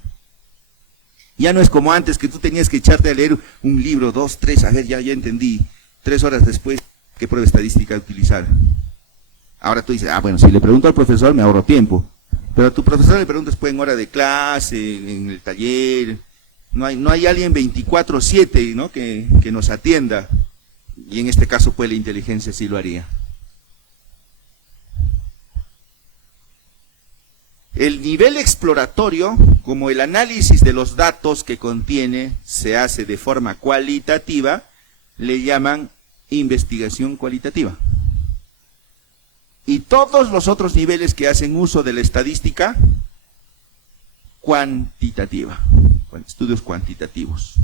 Ya no es como antes que tú tenías que echarte a leer un libro, 2, 3, a ver, ya entendí. 3 horas después, ¿qué prueba estadística utilizar? Ahora tú dices, bueno, si le pregunto al profesor me ahorro tiempo. Pero a tu profesor le preguntas pues en hora de clase, en el taller. No hay alguien 24/7, ¿no? que nos atienda. Y en este caso pues la inteligencia sí lo haría. El nivel exploratorio, como el análisis de los datos que contiene se hace de forma cualitativa, le llaman investigación cualitativa. Y todos los otros niveles que hacen uso de la estadística, cuantitativa, estudios cuantitativos.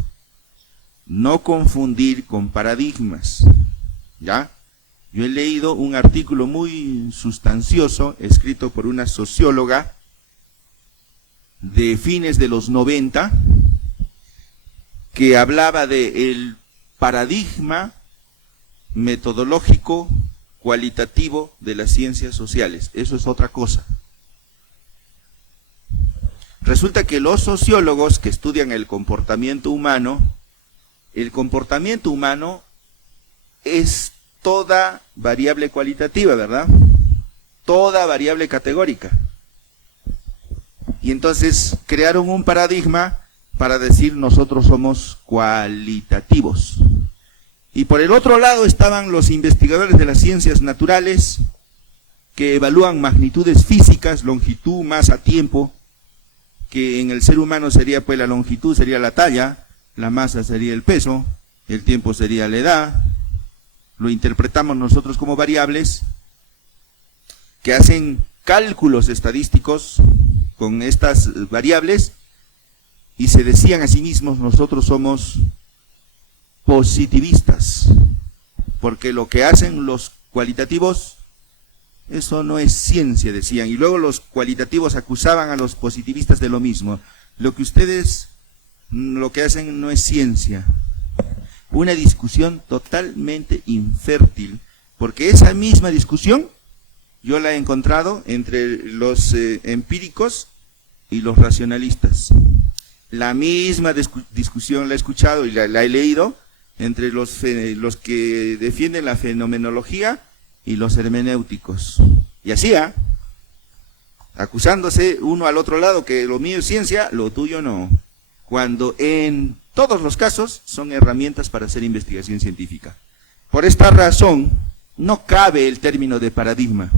No confundir con paradigmas, ¿ya? Yo he leído un artículo muy sustancioso, escrito por una socióloga de fines de los 90, que hablaba de el paradigma metodológico cualitativo de las ciencias sociales. Eso es otra cosa. Resulta que los sociólogos que estudian el comportamiento humano es toda variable cualitativa, ¿verdad? Toda variable categórica. Y entonces crearon un paradigma para decir nosotros somos cualitativos. Y por el otro lado estaban los investigadores de las ciencias naturales que evalúan magnitudes físicas, longitud, masa, tiempo, que en el ser humano sería pues la longitud, sería la talla, la masa sería el peso, el tiempo sería la edad. Lo interpretamos nosotros como variables, que hacen cálculos estadísticos con estas variables y se decían a sí mismos, nosotros somos positivistas, porque lo que hacen los cualitativos, eso no es ciencia, decían, y luego los cualitativos acusaban a los positivistas de lo mismo, lo que ustedes, lo que hacen no es ciencia. Una discusión totalmente infértil, porque esa misma discusión yo la he encontrado entre los empíricos y los racionalistas. La misma discusión la he escuchado y la he leído entre los que defienden la fenomenología y los hermenéuticos. Y así, acusándose uno al otro lado que lo mío es ciencia, lo tuyo no. Cuando en todos los casos son herramientas para hacer investigación científica. Por esta razón, no cabe el término de paradigma.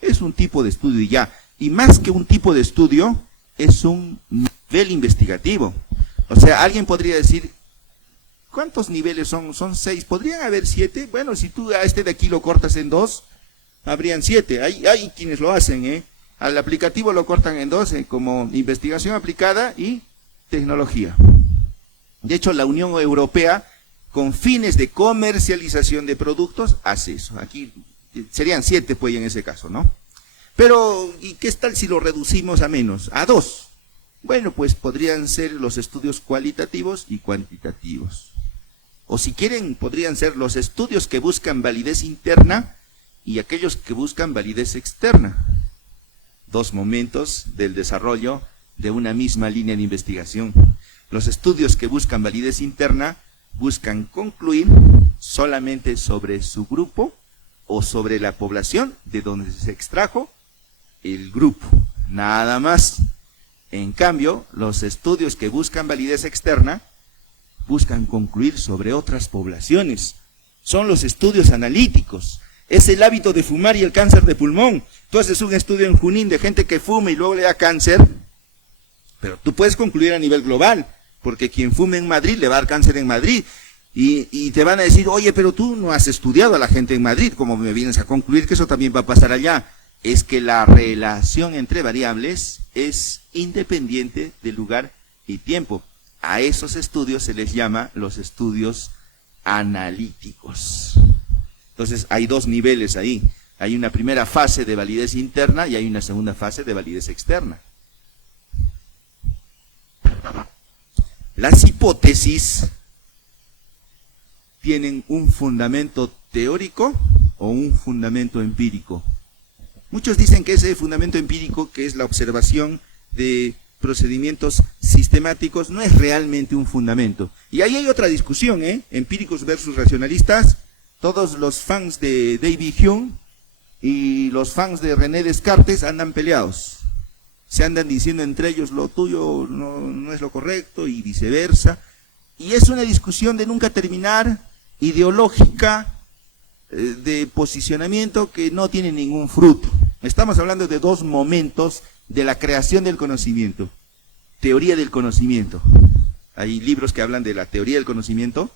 Es un tipo de estudio y ya. Y más que un tipo de estudio, es un nivel investigativo. O sea, alguien podría decir, ¿cuántos niveles son? Son 6. ¿Podrían haber 7? Bueno, si tú a este de aquí lo cortas en 2, habrían 7. Hay quienes lo hacen, Al aplicativo lo cortan en 2, como investigación aplicada y tecnología. De hecho, la Unión Europea, con fines de comercialización de productos, hace eso. Aquí serían 7, pues, en ese caso, ¿no? Pero, ¿y qué tal si lo reducimos a menos? A 2. Bueno, pues podrían ser los estudios cualitativos y cuantitativos. O si quieren, podrían ser los estudios que buscan validez interna y aquellos que buscan validez externa. 2 momentos del desarrollo de una misma línea de investigación. Los estudios que buscan validez interna buscan concluir solamente sobre su grupo o sobre la población de donde se extrajo el grupo, nada más. En cambio, los estudios que buscan validez externa buscan concluir sobre otras poblaciones. Son los estudios analíticos. Es el hábito de fumar y el cáncer de pulmón. Tú haces un estudio en Junín de gente que fuma y luego le da cáncer, pero tú puedes concluir a nivel global, porque quien fume en Madrid le va a dar cáncer en Madrid. Y te van a decir, oye, pero tú no has estudiado a la gente en Madrid, como me vienes a concluir que eso también va a pasar allá. Es que la relación entre variables es independiente de lugar y tiempo. A esos estudios se les llama los estudios analíticos. Entonces hay 2 niveles ahí. Hay una primera fase de validez interna y hay una segunda fase de validez externa. Las hipótesis tienen un fundamento teórico o un fundamento empírico. Muchos dicen que ese fundamento empírico, que es la observación de procedimientos sistemáticos, no es realmente un fundamento. Y ahí hay otra discusión, empíricos versus racionalistas. Todos los fans de David Hume y los fans de René Descartes andan peleados. Se andan diciendo entre ellos, lo tuyo no es lo correcto y viceversa. Y es una discusión de nunca terminar, ideológica, de posicionamiento que no tiene ningún fruto. Estamos hablando de 2 momentos de la creación del conocimiento, teoría del conocimiento. Hay libros que hablan de la teoría del conocimiento,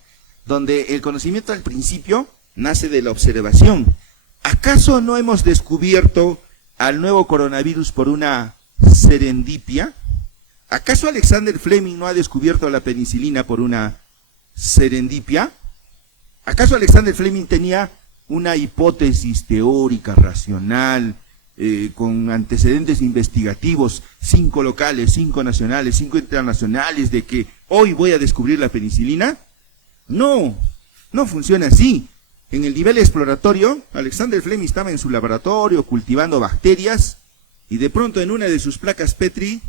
donde el conocimiento al principio nace de la observación. ¿Acaso no hemos descubierto al nuevo coronavirus por una serendipia? ¿Acaso Alexander Fleming no ha descubierto la penicilina por una serendipia? ¿Acaso Alexander Fleming tenía una hipótesis teórica, racional, con antecedentes investigativos, 5 locales, 5 nacionales, 5 internacionales, de que hoy voy a descubrir la penicilina? No, no funciona así. En el nivel exploratorio, Alexander Fleming estaba en su laboratorio cultivando bacterias y de pronto en una de sus placas Petri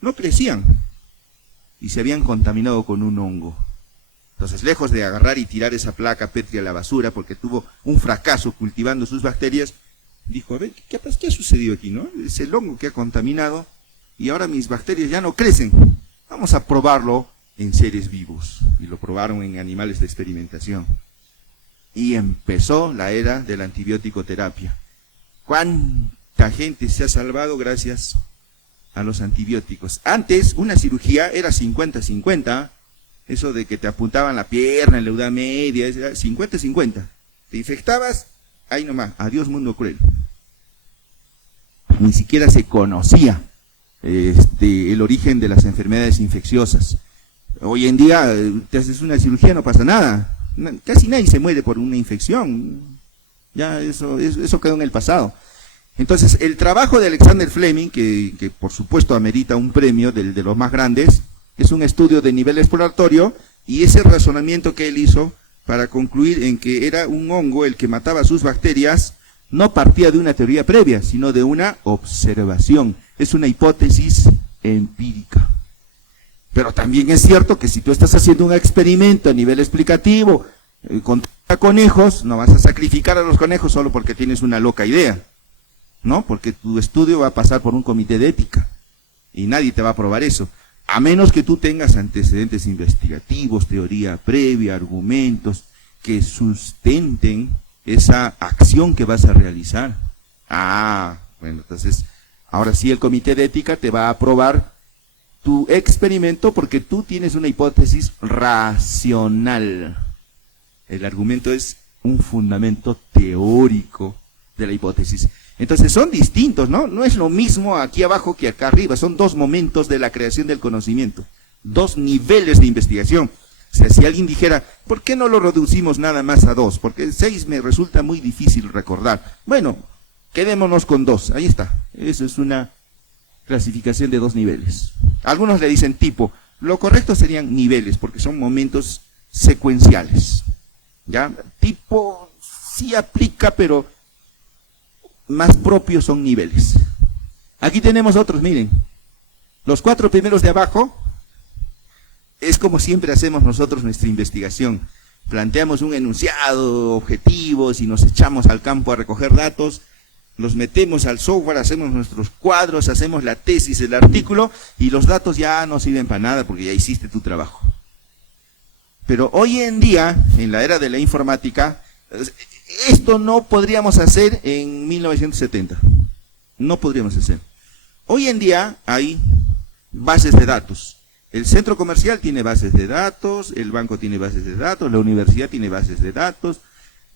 no crecían y se habían contaminado con un hongo. Entonces, lejos de agarrar y tirar esa placa Petri a la basura porque tuvo un fracaso cultivando sus bacterias, dijo, a ver, ¿qué ha sucedido aquí, no? Es el hongo que ha contaminado y ahora mis bacterias ya no crecen. Vamos a probarlo en seres vivos. Y lo probaron en animales de experimentación. Y empezó la era de la antibiótico terapia. ¿Cuánta gente se ha salvado gracias a los antibióticos? Antes, una cirugía era 50-50. Eso de que te apuntaban la pierna en la edad media, era 50-50. Te infectabas, ahí nomás, adiós mundo cruel. Ni siquiera se conocía el origen de las enfermedades infecciosas. Hoy en día te haces una cirugía, no pasa nada. Casi nadie se muere por una infección. Ya eso quedó en el pasado. Entonces, el trabajo de Alexander Fleming, que por supuesto amerita un premio de los más grandes, es un estudio de nivel exploratorio, y ese razonamiento que él hizo para concluir en que era un hongo el que mataba sus bacterias, no partía de una teoría previa, sino de una observación. Es una hipótesis empírica. Pero también es cierto que si tú estás haciendo un experimento a nivel explicativo, con conejos, no vas a sacrificar a los conejos solo porque tienes una loca idea, ¿no? Porque tu estudio va a pasar por un comité de ética, y nadie te va a aprobar eso. A menos que tú tengas antecedentes investigativos, teoría previa, argumentos que sustenten esa acción que vas a realizar. Bueno, entonces, ahora sí el comité de ética te va a aprobar tu experimento porque tú tienes una hipótesis racional. El argumento es un fundamento teórico de la hipótesis. Entonces son distintos, ¿no? No es lo mismo aquí abajo que acá arriba, son dos momentos de la creación del conocimiento, dos niveles de investigación. O sea, si alguien dijera, ¿por qué no lo reducimos nada más a 2? Porque 6 me resulta muy difícil recordar. Bueno, quedémonos con 2, ahí está. Eso es una clasificación de 2 niveles. Algunos le dicen tipo, lo correcto serían niveles, porque son momentos secuenciales. ¿Ya? Tipo sí aplica, pero más propios son niveles. Aquí tenemos otros, miren. Los 4 primeros de abajo es como siempre hacemos nosotros nuestra investigación. Planteamos un enunciado, objetivos, y nos echamos al campo a recoger datos, los metemos al software, hacemos nuestros cuadros, hacemos la tesis, el artículo, y los datos ya no sirven para nada porque ya hiciste tu trabajo. Pero hoy en día, en la era de la informática, esto no podríamos hacer en 1970. No podríamos hacer. Hoy en día hay bases de datos. El centro comercial tiene bases de datos, el banco tiene bases de datos, la universidad tiene bases de datos,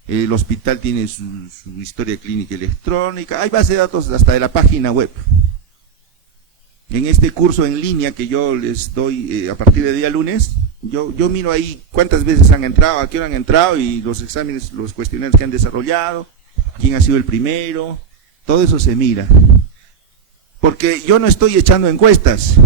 el hospital tiene su historia clínica electrónica, hay bases de datos hasta de la página web. En este curso en línea que yo les doy a partir de día lunes, yo miro ahí cuántas veces han entrado, a qué hora han entrado, y los exámenes, los cuestionarios que han desarrollado, quién ha sido el primero, todo eso se mira. Porque yo no estoy echando encuestas,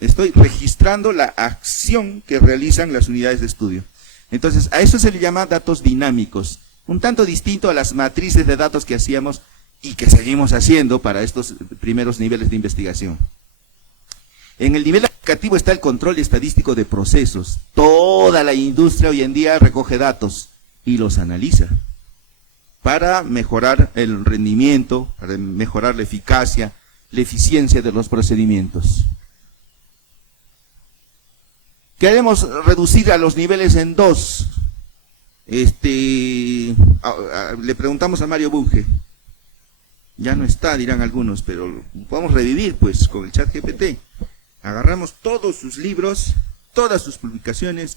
estoy registrando la acción que realizan las unidades de estudio. Entonces, a eso se le llama datos dinámicos, un tanto distinto a las matrices de datos que hacíamos y que seguimos haciendo para estos primeros niveles de investigación. En el nivel aplicativo está el control estadístico de procesos. Toda la industria hoy en día recoge datos y los analiza para mejorar el rendimiento, para mejorar la eficacia, la eficiencia de los procedimientos. Queremos reducir a los niveles en 2. Le preguntamos a Mario Bunge, Ya no está, dirán algunos, pero lo podemos revivir pues con el ChatGPT. Agarramos todos sus libros, todas sus publicaciones,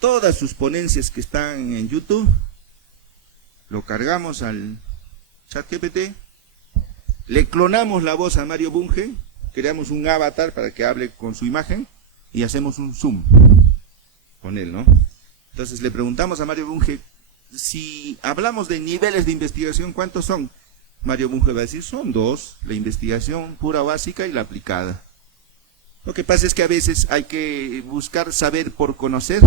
todas sus ponencias que están en YouTube, lo cargamos al ChatGPT, le clonamos la voz a Mario Bunge, creamos un avatar para que hable con su imagen y hacemos un Zoom con él, ¿no? Entonces le preguntamos a Mario Bunge, si hablamos de niveles de investigación, ¿cuántos son? Mario Bunge va a decir, son dos, la investigación pura básica y la aplicada. Lo que pasa es que a veces hay que buscar saber por conocer,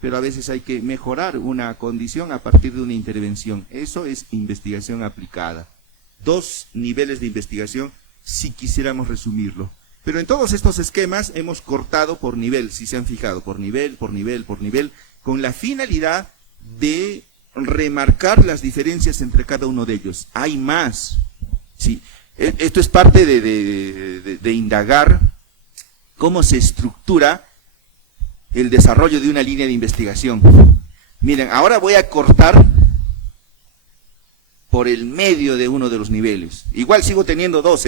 pero a veces hay que mejorar una condición a partir de una intervención. Eso es investigación aplicada. Dos niveles de investigación, si quisiéramos resumirlo. Pero en todos estos esquemas hemos cortado por nivel, si se han fijado, por nivel, con la finalidad de remarcar las diferencias entre cada uno de ellos. Hay más. ¿Sí? Esto es parte de indagar cómo se estructura el desarrollo de una línea de investigación. Miren, ahora voy a cortar por el medio de uno de los niveles. Igual sigo teniendo dos,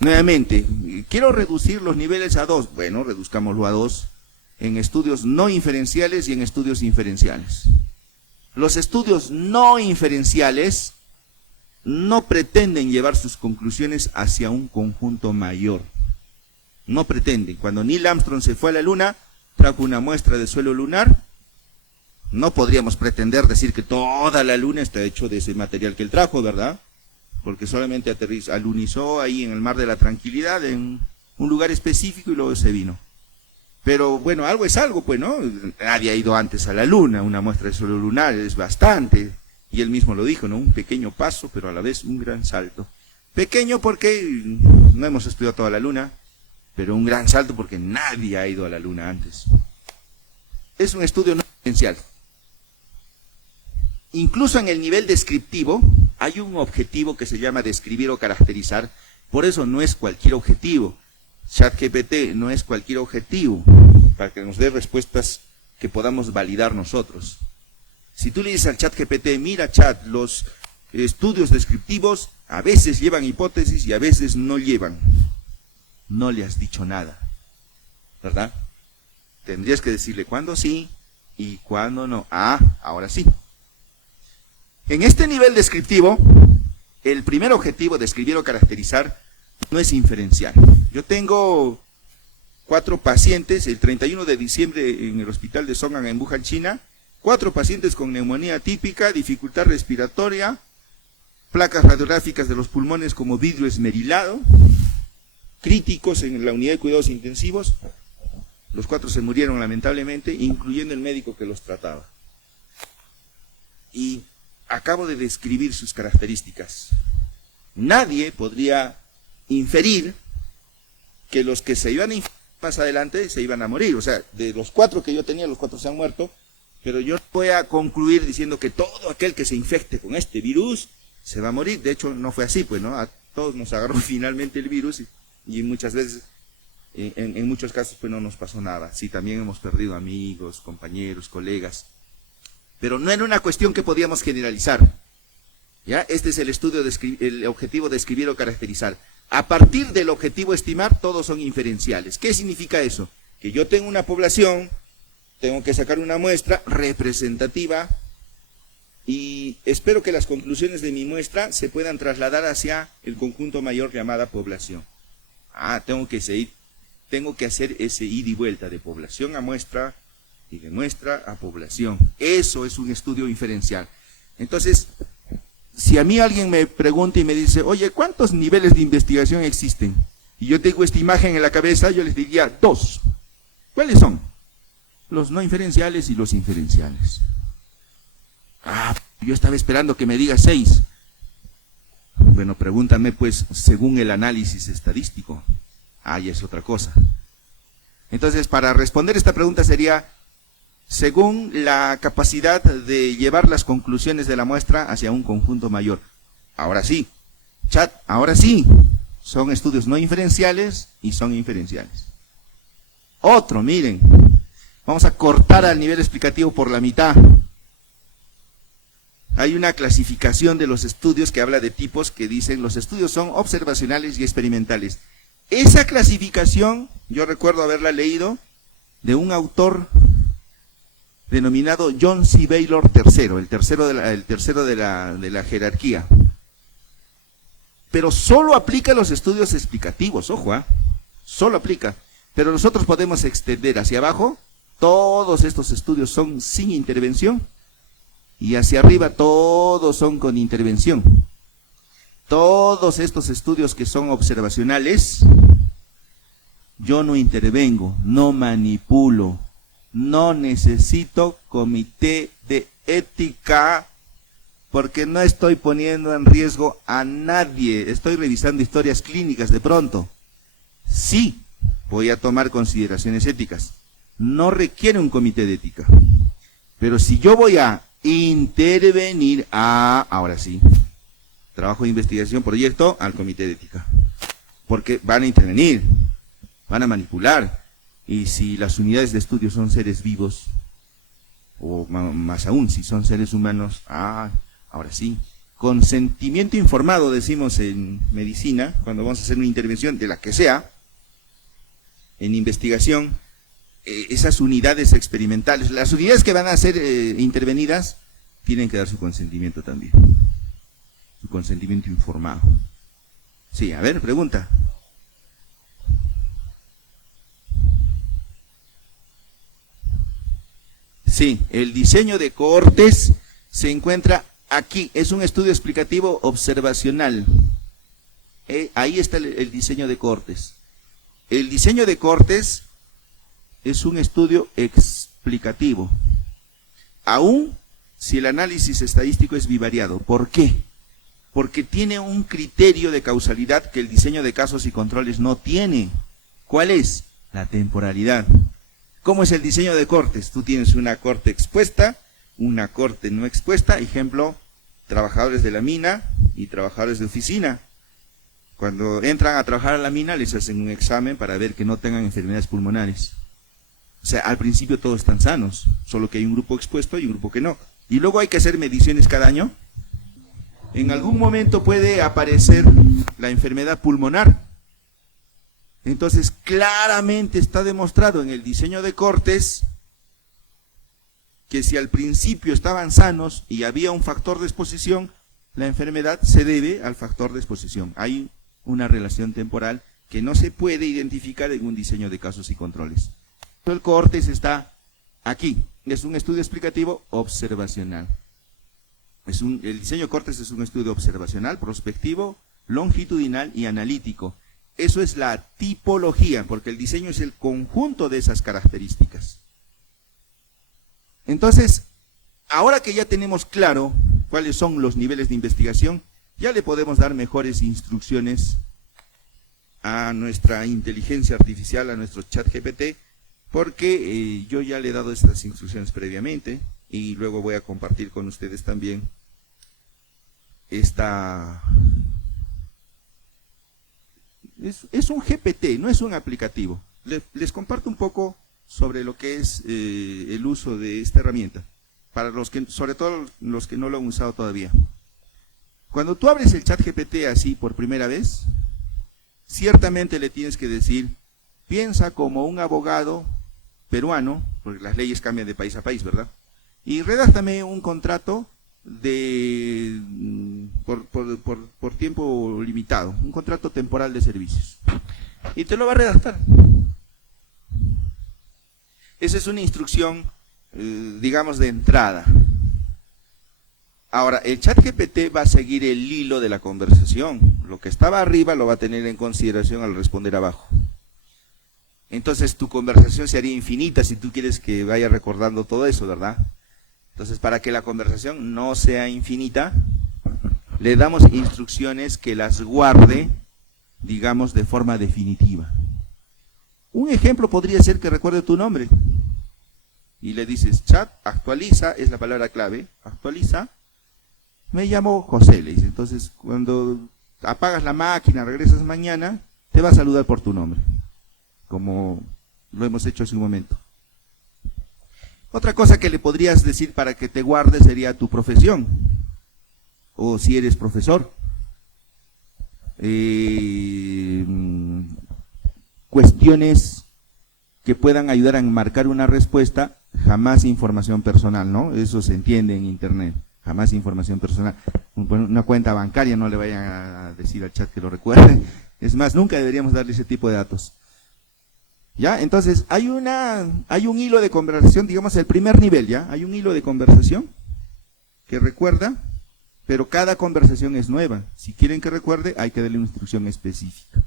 Nuevamente, quiero reducir los niveles a dos. Bueno, reduzcámoslo a dos en estudios no inferenciales y en estudios inferenciales. Los estudios no inferenciales no pretenden llevar sus conclusiones hacia un conjunto mayor. No pretenden. Cuando Neil Armstrong se fue a la Luna, trajo una muestra de suelo lunar. No podríamos pretender decir que toda la Luna está hecho de ese material que él trajo, ¿verdad? Porque solamente alunizó ahí en el Mar de la Tranquilidad, en un lugar específico, y luego se vino. Pero bueno, algo es algo, pues, ¿no? Nadie ha ido antes a la Luna, una muestra de suelo lunar es bastante. Y él mismo lo dijo, ¿no? Un pequeño paso, pero a la vez un gran salto. Pequeño porque no hemos estudiado toda la Luna, pero un gran salto porque nadie ha ido a la Luna antes. Es un estudio no esencial. Incluso en el nivel descriptivo hay un objetivo que se llama describir o caracterizar. Por eso no es cualquier objetivo. ChatGPT no es cualquier objetivo para que nos dé respuestas que podamos validar nosotros. Si tú le dices al ChatGPT, mira chat, los estudios descriptivos a veces llevan hipótesis y a veces no llevan. No le has dicho nada, ¿verdad? Tendrías que decirle cuándo sí y cuándo no. Ah, ahora sí. En este nivel descriptivo, el primer objetivo, describir o caracterizar, no es inferencial. Yo tengo 4 pacientes, el 31 de diciembre en el hospital de Songan en Wuhan, China, 4 pacientes con neumonía típica, dificultad respiratoria, placas radiográficas de los pulmones como vidrio esmerilado, críticos en la unidad de cuidados intensivos. Los 4 se murieron lamentablemente, incluyendo el médico que los trataba. Y acabo de describir sus características. Nadie podría inferir que los que se iban a más adelante se iban a morir. O sea, de los 4 que yo tenía, los 4 se han muerto, pero yo no voy a concluir diciendo que todo aquel que se infecte con este virus se va a morir. De hecho, no fue así, pues, ¿no? A todos nos agarró finalmente el virus y muchas veces, en muchos casos, pues no nos pasó nada. Sí, también hemos perdido amigos, compañeros, colegas. Pero no era una cuestión que podíamos generalizar. ¿Ya? Este es el estudio, el objetivo de describir o caracterizar. A partir del objetivo estimar, todos son inferenciales. ¿Qué significa eso? Que yo tengo una población, tengo que sacar una muestra representativa y espero que las conclusiones de mi muestra se puedan trasladar hacia el conjunto mayor llamada población. Tengo que hacer ese ida y vuelta de población a muestra y de muestra a población. Eso es un estudio inferencial. Entonces, si a mí alguien me pregunta y me dice, oye, ¿cuántos niveles de investigación existen? Y yo tengo esta imagen en la cabeza, yo les diría 2. ¿Cuáles son? Los no inferenciales y los inferenciales. Yo estaba esperando que me diga 6. Bueno, pregúntame pues según el análisis estadístico. Ya es otra cosa. Entonces, para responder esta pregunta sería, según la capacidad de llevar las conclusiones de la muestra hacia un conjunto mayor. Ahora sí, chat, ahora sí, son estudios no inferenciales y son inferenciales. Otro, miren, vamos a cortar al nivel explicativo por la mitad. hay una clasificación de los estudios que habla de tipos que dicen los estudios son observacionales y experimentales. Esa clasificación, yo recuerdo haberla leído de un autor denominado John C. Baylor III, el tercero de la jerarquía. Pero solo aplica a los estudios explicativos, ojo, solo aplica. Pero nosotros podemos extender hacia abajo, todos estos estudios son sin intervención, y hacia arriba todos son con intervención. Todos estos estudios que son observacionales, yo no intervengo, no manipulo, no necesito comité de ética, porque no estoy poniendo en riesgo a nadie, estoy revisando historias clínicas de pronto. Sí, voy a tomar consideraciones éticas, no requiere un comité de ética. Pero si yo voy a intervenir, ahora sí, trabajo de investigación, proyecto, al comité de ética. Porque van a intervenir, van a manipular. Y si las unidades de estudio son seres vivos, o más aún, si son seres humanos, ahora sí, consentimiento informado, decimos en medicina, cuando vamos a hacer una intervención de la que sea, en investigación, esas unidades experimentales, las unidades que van a ser intervenidas, tienen que dar su consentimiento también, su consentimiento informado. Sí, a ver, pregunta. Sí, el diseño de cohortes se encuentra aquí, es un estudio explicativo observacional. Ahí está el diseño de cohortes. El diseño de cohortes es un estudio explicativo, aún si el análisis estadístico es bivariado. ¿Por qué? Porque tiene un criterio de causalidad que el diseño de casos y controles no tiene. ¿Cuál es? La temporalidad. ¿Cómo es el diseño de cohortes? Tú tienes una cohorte expuesta, una cohorte no expuesta, ejemplo, trabajadores de la mina y trabajadores de oficina. Cuando entran a trabajar a la mina les hacen un examen para ver que no tengan enfermedades pulmonares. O sea, al principio todos están sanos, solo que hay un grupo expuesto y un grupo que no. Y luego hay que hacer mediciones cada año. En algún momento puede aparecer la enfermedad pulmonar. Entonces, claramente está demostrado en el diseño de cohortes que si al principio estaban sanos y había un factor de exposición, la enfermedad se debe al factor de exposición. Hay una relación temporal que no se puede identificar en un diseño de casos y controles. El cohortes está aquí, es un estudio explicativo observacional. El diseño de cohortes es un estudio observacional, prospectivo, longitudinal y analítico. Eso es la tipología, porque el diseño es el conjunto de esas características. Entonces, ahora que ya tenemos claro cuáles son los niveles de investigación, ya le podemos dar mejores instrucciones a nuestra inteligencia artificial, a nuestro chat GPT, porque yo ya le he dado estas instrucciones previamente y luego voy a compartir con ustedes también esta... Es un GPT, no es un aplicativo. Les comparto un poco sobre lo que es el uso de esta herramienta, para los que, sobre todo los que no lo han usado todavía. Cuando tú abres el chat GPT así por primera vez, ciertamente le tienes que decir, piensa como un abogado peruano, porque las leyes cambian de país a país, ¿verdad? Y redáctame un contrato por tiempo limitado, un contrato temporal de servicios. Y te lo va a redactar. Esa es una instrucción, digamos, de entrada. Ahora, el chat GPT va a seguir el hilo de la conversación. Lo que estaba arriba lo va a tener en consideración al responder abajo. Entonces tu conversación se haría infinita si tú quieres que vaya recordando todo eso, ¿verdad? Entonces, para que la conversación no sea infinita, le damos instrucciones que las guarde, digamos, de forma definitiva. Un ejemplo podría ser que recuerde tu nombre. Y le dices, chat, actualiza, es la palabra clave, actualiza. Me llamo José, le dice. Entonces, cuando apagas la máquina, regresas mañana, te va a saludar por tu nombre, como lo hemos hecho hace un momento. Otra cosa que le podrías decir para que te guarde sería tu profesión. o si eres profesor. Cuestiones que puedan ayudar a enmarcar una respuesta, jamás información personal, ¿no? Eso se entiende en internet, jamás información personal. Una cuenta bancaria, no le vayan a decir al chat que lo recuerde. Es más, nunca deberíamos darle ese tipo de datos. ¿Ya? Entonces, hay un hilo de conversación, digamos el primer nivel, ¿ya? Hay un hilo de conversación que recuerda, pero cada conversación es nueva. Si quieren que recuerde, hay que darle una instrucción específica.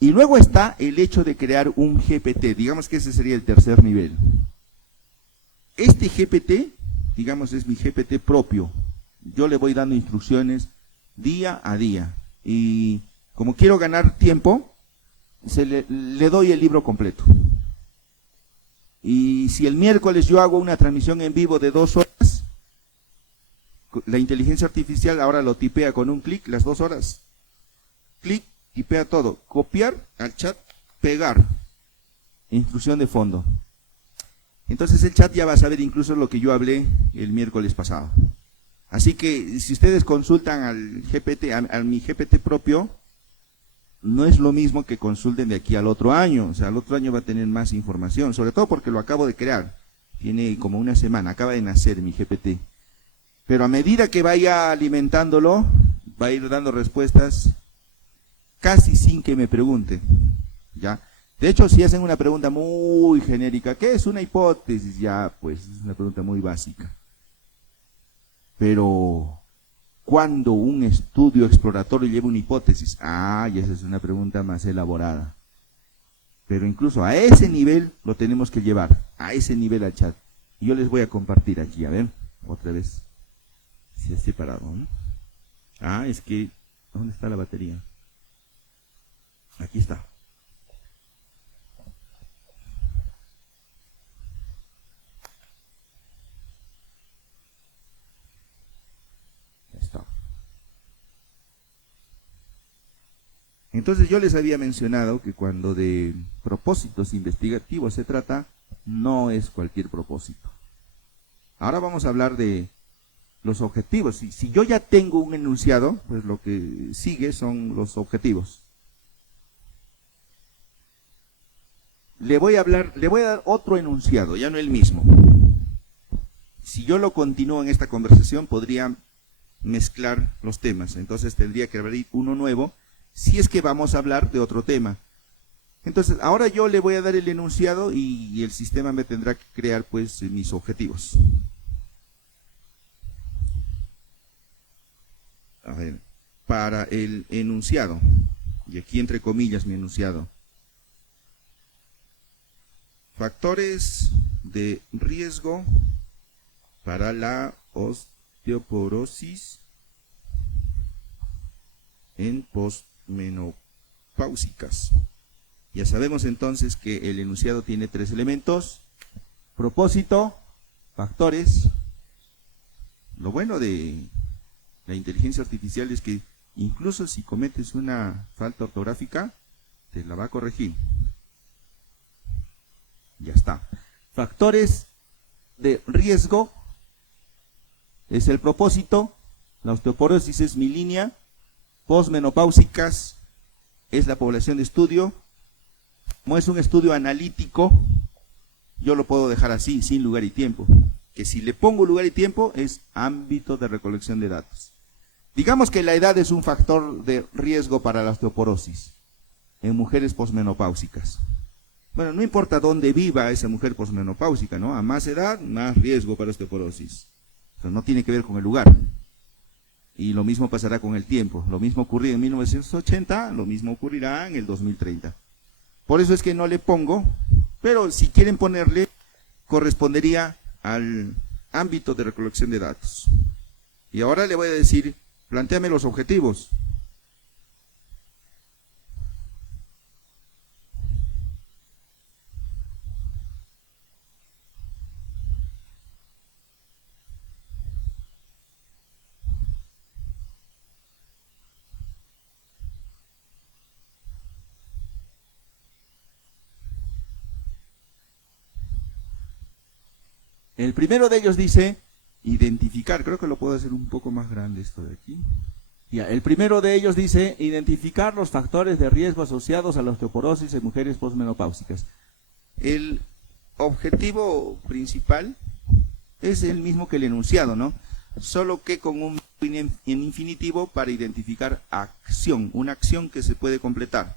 Y luego está el hecho de crear un GPT, digamos que ese sería el tercer nivel. Este GPT, digamos, es mi GPT propio. Yo le voy dando instrucciones día a día. Y como quiero ganar tiempo, le doy el libro completo. Y si el miércoles yo hago una transmisión en vivo de 2 horas, la inteligencia artificial ahora lo tipea con un clic las 2 horas. Clic, tipea todo. Copiar al chat, pegar. Instrucción de fondo. Entonces el chat ya va a saber incluso lo que yo hablé el miércoles pasado. Así que si ustedes consultan al GPT, a mi GPT propio, no es lo mismo que consulten de aquí al otro año. O sea, al otro año va a tener más información, sobre todo porque lo acabo de crear. Tiene como una semana, acaba de nacer mi GPT. Pero a medida que vaya alimentándolo, va a ir dando respuestas casi sin que me pregunte. ¿Ya? De hecho, si hacen una pregunta muy genérica, ¿qué es una hipótesis? Ya, pues es una pregunta muy básica. Pero, ¿cuándo un estudio exploratorio lleva una hipótesis? Ah, y esa es una pregunta más elaborada. Pero incluso a ese nivel lo tenemos que llevar, a ese nivel al chat. Y yo les voy a compartir aquí, a ver, otra vez. Si es separado, ¿no? Ah, es que, ¿dónde está la batería? Aquí está. Está. Entonces yo les había mencionado que cuando de propósitos investigativos se trata, no es cualquier propósito. Ahora vamos a hablar de los objetivos. Si yo ya tengo un enunciado, pues lo que sigue son los objetivos. Le voy a dar otro enunciado, ya no el mismo. Si yo lo continúo en esta conversación, podría mezclar los temas. Entonces tendría que abrir uno nuevo, si es que vamos a hablar de otro tema. Entonces, ahora yo le voy a dar el enunciado y el sistema me tendrá que crear, pues, mis objetivos. A ver, para el enunciado, y aquí entre comillas mi enunciado. Factores de riesgo para la osteoporosis en posmenopáusicas. Ya sabemos entonces que el enunciado tiene 3 elementos: propósito, factores. Lo bueno de la inteligencia artificial es que incluso si cometes una falta ortográfica, te la va a corregir. Ya está. Factores de riesgo es el propósito. La osteoporosis es mi línea. Posmenopáusicas es la población de estudio. Como es un estudio analítico, yo lo puedo dejar así, sin lugar y tiempo. Que si le pongo lugar y tiempo, es ámbito de recolección de datos. Digamos que la edad es un factor de riesgo para la osteoporosis en mujeres posmenopáusicas. Bueno, no importa dónde viva esa mujer posmenopáusica, ¿no? A más edad, más riesgo para osteoporosis. Entonces, no tiene que ver con el lugar. Y lo mismo pasará con el tiempo. Lo mismo ocurrió en 1980, lo mismo ocurrirá en el 2030. Por eso es que no le pongo, pero si quieren ponerle, correspondería al ámbito de recolección de datos. Y ahora le voy a decir, plantéame los objetivos. El primero de ellos dice, identificar, creo que lo puedo hacer un poco más grande esto de aquí. Ya, el primero de ellos dice, identificar los factores de riesgo asociados a la osteoporosis en mujeres posmenopáusicas. El objetivo principal es el mismo que el enunciado, ¿no? Solo que con un en infinitivo para identificar acción, una acción que se puede completar.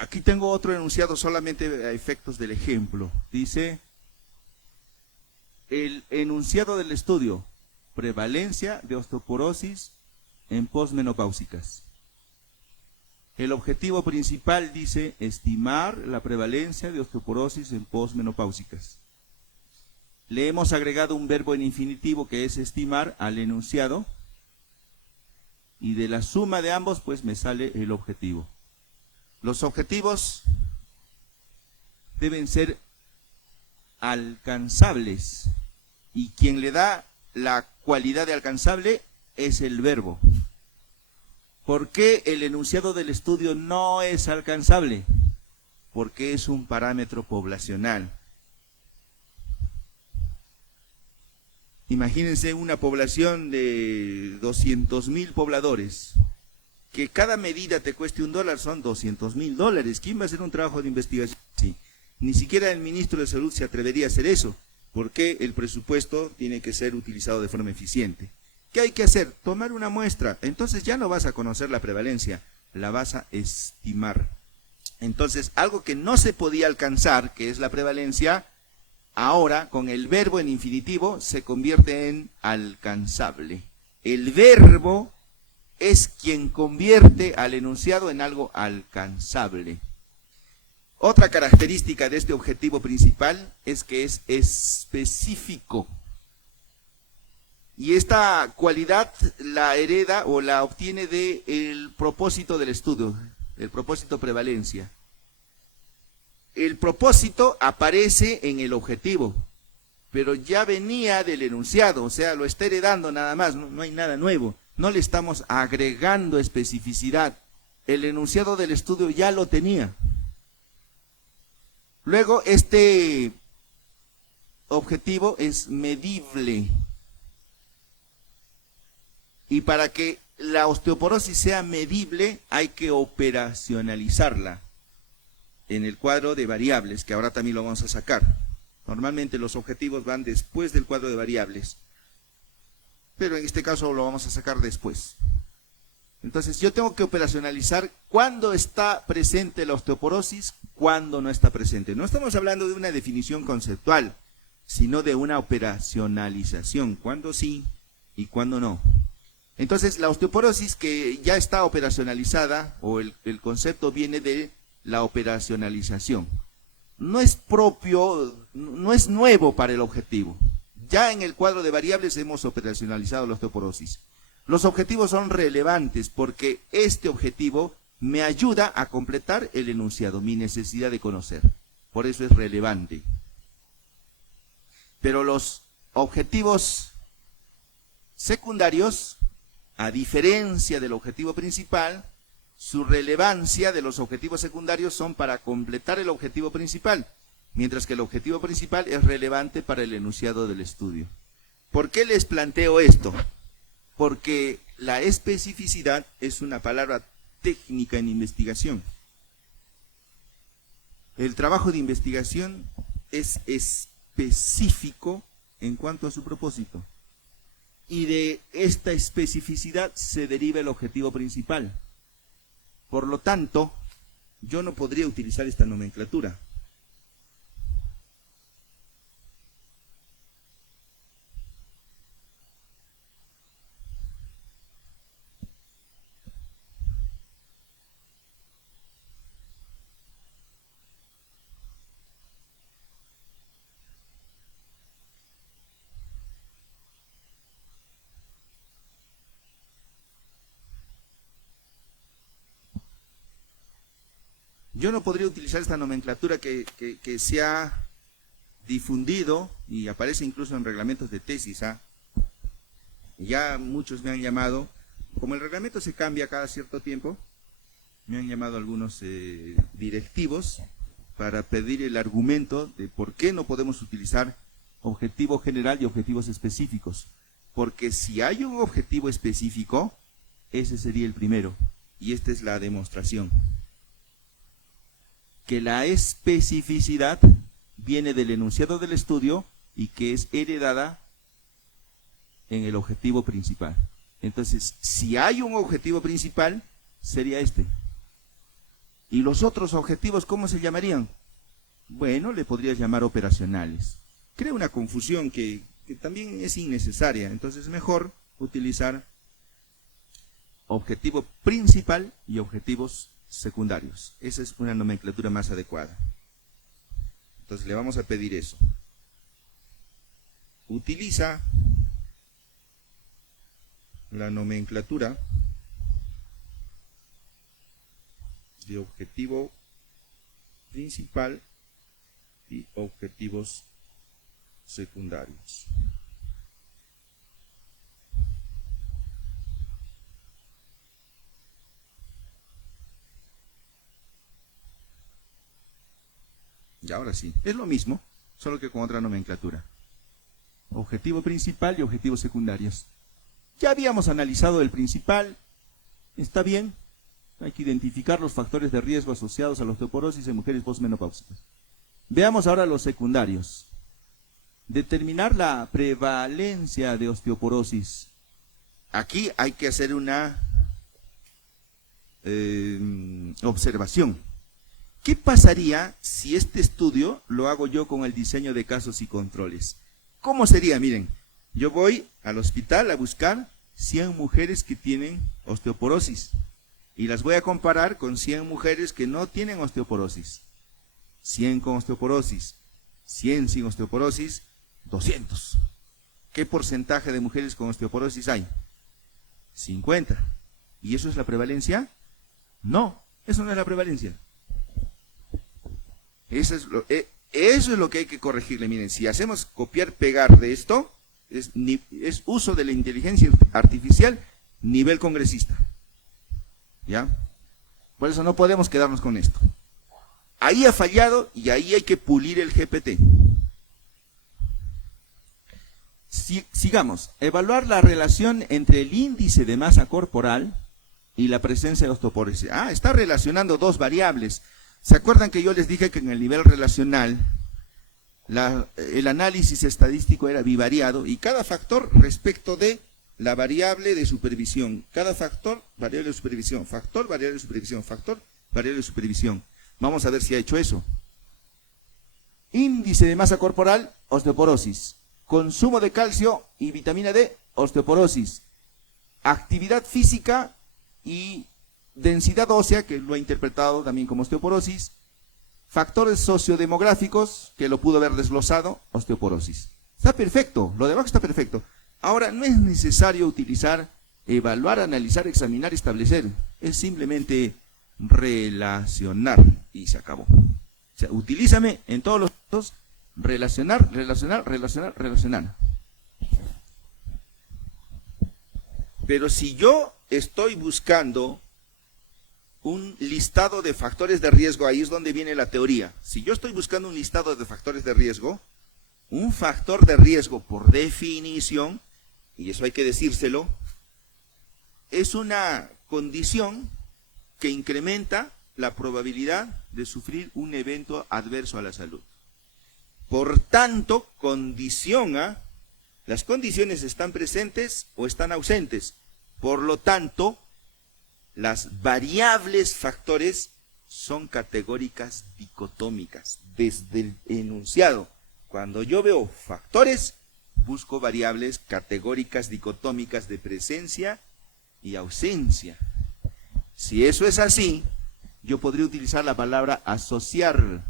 Aquí tengo otro enunciado solamente a efectos del ejemplo. Dice, el enunciado del estudio, prevalencia de osteoporosis en posmenopáusicas. El objetivo principal dice, estimar la prevalencia de osteoporosis en posmenopáusicas. Le hemos agregado un verbo en infinitivo que es estimar al enunciado y de la suma de ambos pues me sale el objetivo. Los objetivos deben ser alcanzables y quien le da la cualidad de alcanzable es el verbo. ¿Por qué el enunciado del estudio no es alcanzable? Porque es un parámetro poblacional. Imagínense una población de 200.000 pobladores, que cada medida te cueste $1, son $200.000. ¿Quién va a hacer un trabajo de investigación así? Ni siquiera el ministro de Salud se atrevería a hacer eso, porque el presupuesto tiene que ser utilizado de forma eficiente. ¿Qué hay que hacer? Tomar una muestra. Entonces ya no vas a conocer la prevalencia, la vas a estimar. Entonces, algo que no se podía alcanzar, que es la prevalencia, ahora, con el verbo en infinitivo, se convierte en alcanzable. El verbo es quien convierte al enunciado en algo alcanzable. Otra característica de este objetivo principal es que es específico. Y esta cualidad la hereda o la obtiene del propósito del estudio, el propósito prevalencia. El propósito aparece en el objetivo, pero ya venía del enunciado, o sea, lo está heredando nada más, no hay nada nuevo, no le estamos agregando especificidad. El enunciado del estudio ya lo tenía. Luego, este objetivo es medible. Y para que la osteoporosis sea medible, hay que operacionalizarla en el cuadro de variables, que ahora también lo vamos a sacar. Normalmente los objetivos van después del cuadro de variables, pero en este caso lo vamos a sacar después. Entonces yo tengo que operacionalizar cuándo está presente la osteoporosis, cuándo no está presente. No estamos hablando de una definición conceptual, sino de una operacionalización, cuándo sí y cuándo no. Entonces la osteoporosis que ya está operacionalizada, o el concepto viene de la operacionalización. No es propio, no es nuevo para el objetivo. Ya en el cuadro de variables hemos operacionalizado la osteoporosis. Los objetivos son relevantes porque este objetivo me ayuda a completar el enunciado, mi necesidad de conocer. Por eso es relevante. Pero los objetivos secundarios, a diferencia del objetivo principal, su relevancia de los objetivos secundarios son para completar el objetivo principal, mientras que el objetivo principal es relevante para el enunciado del estudio. ¿Por qué les planteo esto? Porque la especificidad es una palabra técnica en investigación. El trabajo de investigación es específico en cuanto a su propósito. Y de esta especificidad se deriva el objetivo principal. Por lo tanto, yo no podría utilizar esta nomenclatura. Yo no podría utilizar esta nomenclatura que se ha difundido y aparece incluso en reglamentos de tesis. Ya muchos me han llamado, como el reglamento se cambia cada cierto tiempo, me han llamado algunos directivos para pedir el argumento de por qué no podemos utilizar objetivo general y objetivos específicos. Porque si hay un objetivo específico, ese sería el primero. Y esta es la demostración. Que la especificidad viene del enunciado del estudio y que es heredada en el objetivo principal. Entonces, si hay un objetivo principal, sería este. ¿Y los otros objetivos cómo se llamarían? Bueno, le podrías llamar operacionales. Crea una confusión que también es innecesaria. Entonces, es mejor utilizar objetivo principal y objetivos secundarios. Esa es una nomenclatura más adecuada. Entonces, le vamos a pedir eso. Utiliza la nomenclatura de objetivo principal y objetivos secundarios. Y ahora sí, es lo mismo, solo que con otra nomenclatura. Objetivo principal y objetivos secundarios. Ya habíamos analizado el principal, está bien, hay que identificar los factores de riesgo asociados a la osteoporosis en mujeres posmenopáusicas. Veamos ahora los secundarios. Determinar la prevalencia de osteoporosis. Aquí hay que hacer una observación. ¿Qué pasaría si este estudio lo hago yo con el diseño de casos y controles? ¿Cómo sería? Miren, yo voy al hospital a buscar 100 mujeres que tienen osteoporosis y las voy a comparar con 100 mujeres que no tienen osteoporosis. 100 con osteoporosis, 100 sin osteoporosis, 200. ¿Qué porcentaje de mujeres con osteoporosis hay? 50. ¿Y eso es la prevalencia? No, eso no es la prevalencia. Eso es lo que hay que corregirle. Miren, si hacemos copiar-pegar de esto, es uso de la inteligencia artificial nivel congresista. ¿Ya? Por eso no podemos quedarnos con esto. Ahí ha fallado y ahí hay que pulir el GPT. Sigamos. Evaluar la relación entre el índice de masa corporal y la presencia de osteoporosis. Está relacionando dos variables. ¿Se acuerdan que yo les dije que en el nivel relacional el análisis estadístico era bivariado y cada factor respecto de la variable de supervisión? Cada factor, variable de supervisión, factor, variable de supervisión, factor, variable de supervisión. Vamos a ver si ha hecho eso. Índice de masa corporal, osteoporosis. Consumo de calcio y vitamina D, osteoporosis. Actividad física y densidad ósea, que lo ha interpretado también como osteoporosis. Factores sociodemográficos, que lo pudo haber desglosado, osteoporosis. Está perfecto, lo de abajo está perfecto. Ahora, no es necesario utilizar, evaluar, analizar, examinar, establecer. Es simplemente relacionar y se acabó. O sea, utilízame en todos los casos, relacionar, relacionar, relacionar, relacionar. Pero si yo estoy buscando un listado de factores de riesgo, ahí es donde viene la teoría. Si yo estoy buscando un listado de factores de riesgo, un factor de riesgo por definición, y eso hay que decírselo, es una condición que incrementa la probabilidad de sufrir un evento adverso a la salud. Por tanto, condiciona, las condiciones están presentes o están ausentes. Por lo tanto, las variables factores son categóricas dicotómicas. Desde el enunciado, cuando yo veo factores, busco variables categóricas dicotómicas de presencia y ausencia. Si eso es así, yo podría utilizar la palabra asociar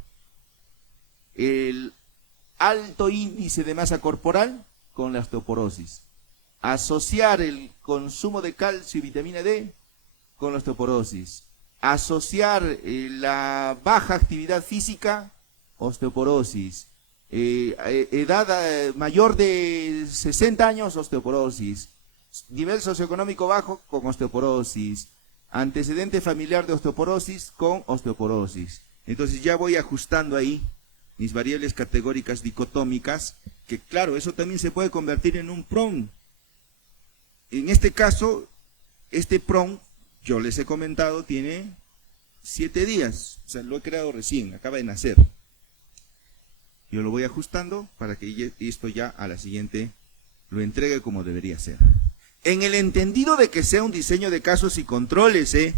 el alto índice de masa corporal con la osteoporosis. Asociar el consumo de calcio y vitamina D con la osteoporosis. Asociar la baja actividad física, osteoporosis. Edad mayor de 60 años, osteoporosis. Nivel socioeconómico bajo con osteoporosis. Antecedente familiar de osteoporosis con osteoporosis. Entonces ya voy ajustando ahí mis variables categóricas dicotómicas que claro, eso también se puede convertir en un PRON. En este caso, este PRON, yo les he comentado, tiene 7 días, o sea, lo he creado recién, acaba de nacer. Yo lo voy ajustando para que esto ya a la siguiente lo entregue como debería ser. En el entendido de que sea un diseño de casos y controles, es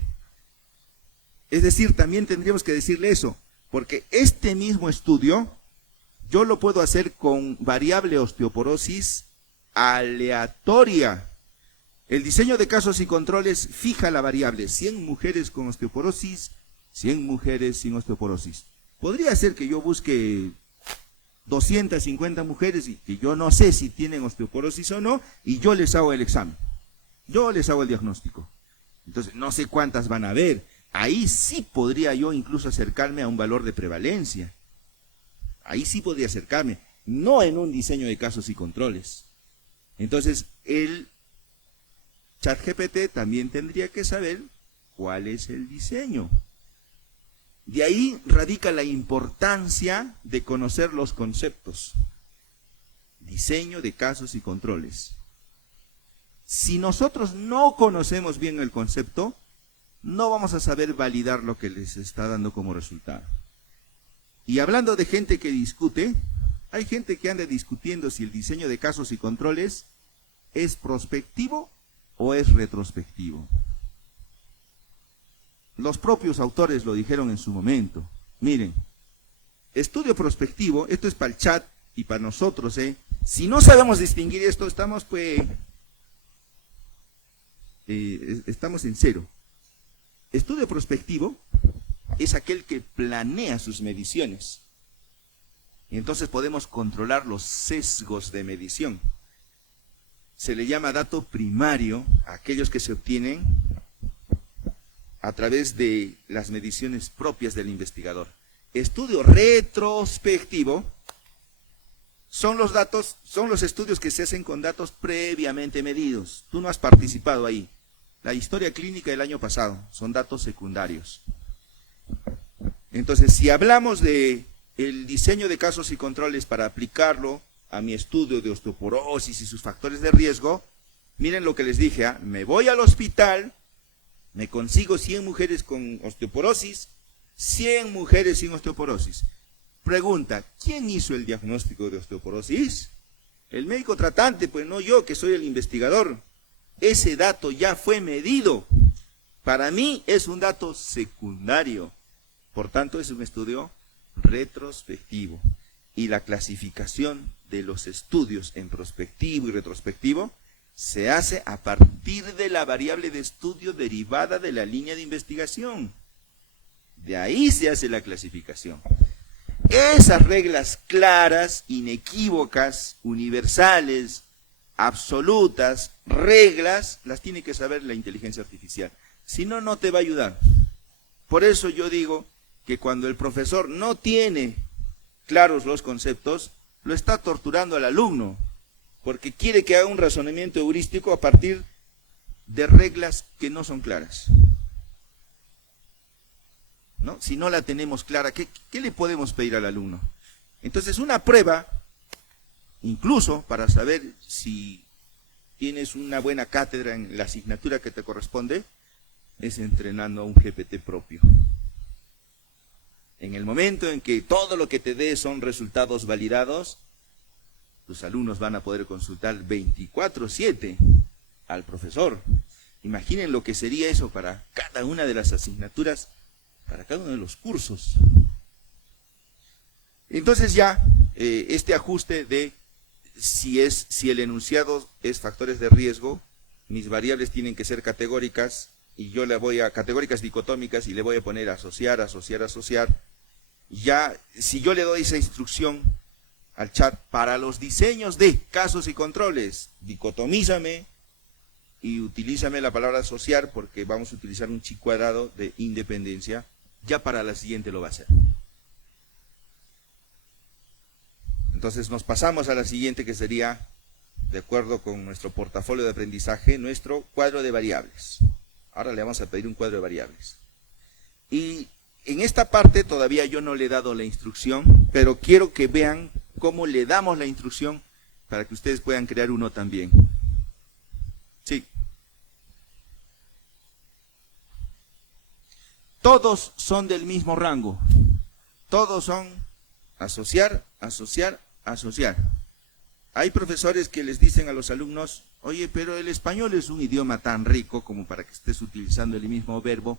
decir, también tendríamos que decirle eso, porque este mismo estudio yo lo puedo hacer con variable osteoporosis aleatoria. El diseño de casos y controles fija la variable 100 mujeres con osteoporosis, 100 mujeres sin osteoporosis. Podría ser que yo busque 250 mujeres y que yo no sé si tienen osteoporosis o no, y yo les hago el examen. Yo les hago el diagnóstico. Entonces, no sé cuántas van a haber. Ahí sí podría yo incluso acercarme a un valor de prevalencia. Ahí sí podría acercarme, no en un diseño de casos y controles. Entonces, el ChatGPT también tendría que saber cuál es el diseño. De ahí radica la importancia de conocer los conceptos. Diseño de casos y controles. Si nosotros no conocemos bien el concepto, no vamos a saber validar lo que les está dando como resultado. Y hablando de gente que discute, hay gente que anda discutiendo si el diseño de casos y controles es prospectivo o es retrospectivo. Los propios autores lo dijeron en su momento. Miren, estudio prospectivo, esto es para el chat y para nosotros, si no sabemos distinguir esto, estamos estamos en cero. Estudio prospectivo es aquel que planea sus mediciones. Y entonces podemos controlar los sesgos de medición. Se le llama dato primario a aquellos que se obtienen a través de las mediciones propias del investigador. Estudio retrospectivo son los datos, son los estudios que se hacen con datos previamente medidos. Tú no has participado ahí. La historia clínica del año pasado son datos secundarios. Entonces, si hablamos de el diseño de casos y controles para aplicarlo a mi estudio de osteoporosis y sus factores de riesgo, miren lo que les dije, me voy al hospital, me consigo 100 mujeres con osteoporosis, 100 mujeres sin osteoporosis. Pregunta, ¿quién hizo el diagnóstico de osteoporosis? El médico tratante, pues no yo, que soy el investigador. Ese dato ya fue medido. Para mí es un dato secundario. Por tanto, es un estudio retrospectivo. Y la clasificación de los estudios en prospectivo y retrospectivo se hace a partir de la variable de estudio derivada de la línea de investigación. De ahí se hace la clasificación. Esas reglas claras, inequívocas, universales, absolutas, reglas, las tiene que saber la inteligencia artificial. Si no, no te va a ayudar. Por eso yo digo que cuando el profesor no tiene claros los conceptos, lo está torturando al alumno, porque quiere que haga un razonamiento heurístico a partir de reglas que no son claras. ¿No? Si no la tenemos clara, ¿qué le podemos pedir al alumno? Entonces, una prueba, incluso para saber si tienes una buena cátedra en la asignatura que te corresponde, es entrenando a un GPT propio. En el momento en que todo lo que te dé son resultados validados, tus alumnos van a poder consultar 24/7 al profesor. Imaginen lo que sería eso para cada una de las asignaturas, para cada uno de los cursos. Entonces ya, este ajuste de si el enunciado es factores de riesgo, mis variables tienen que ser categóricas, y yo le voy a, categóricas dicotómicas, y le voy a poner asociar, asociar, asociar. Ya, si yo le doy esa instrucción al chat para los diseños de casos y controles, dicotomízame y utilízame la palabra asociar, porque vamos a utilizar un chi cuadrado de independencia, ya para la siguiente lo va a hacer. Entonces nos pasamos a la siguiente, que sería, de acuerdo con nuestro portafolio de aprendizaje, nuestro cuadro de variables. Ahora le vamos a pedir un cuadro de variables. Y en esta parte todavía yo no le he dado la instrucción, pero quiero que vean cómo le damos la instrucción para que ustedes puedan crear uno también. Sí. Todos son del mismo rango. Todos son asociar, asociar, asociar. Hay profesores que les dicen a los alumnos, oye, pero el español es un idioma tan rico como para que estés utilizando el mismo verbo,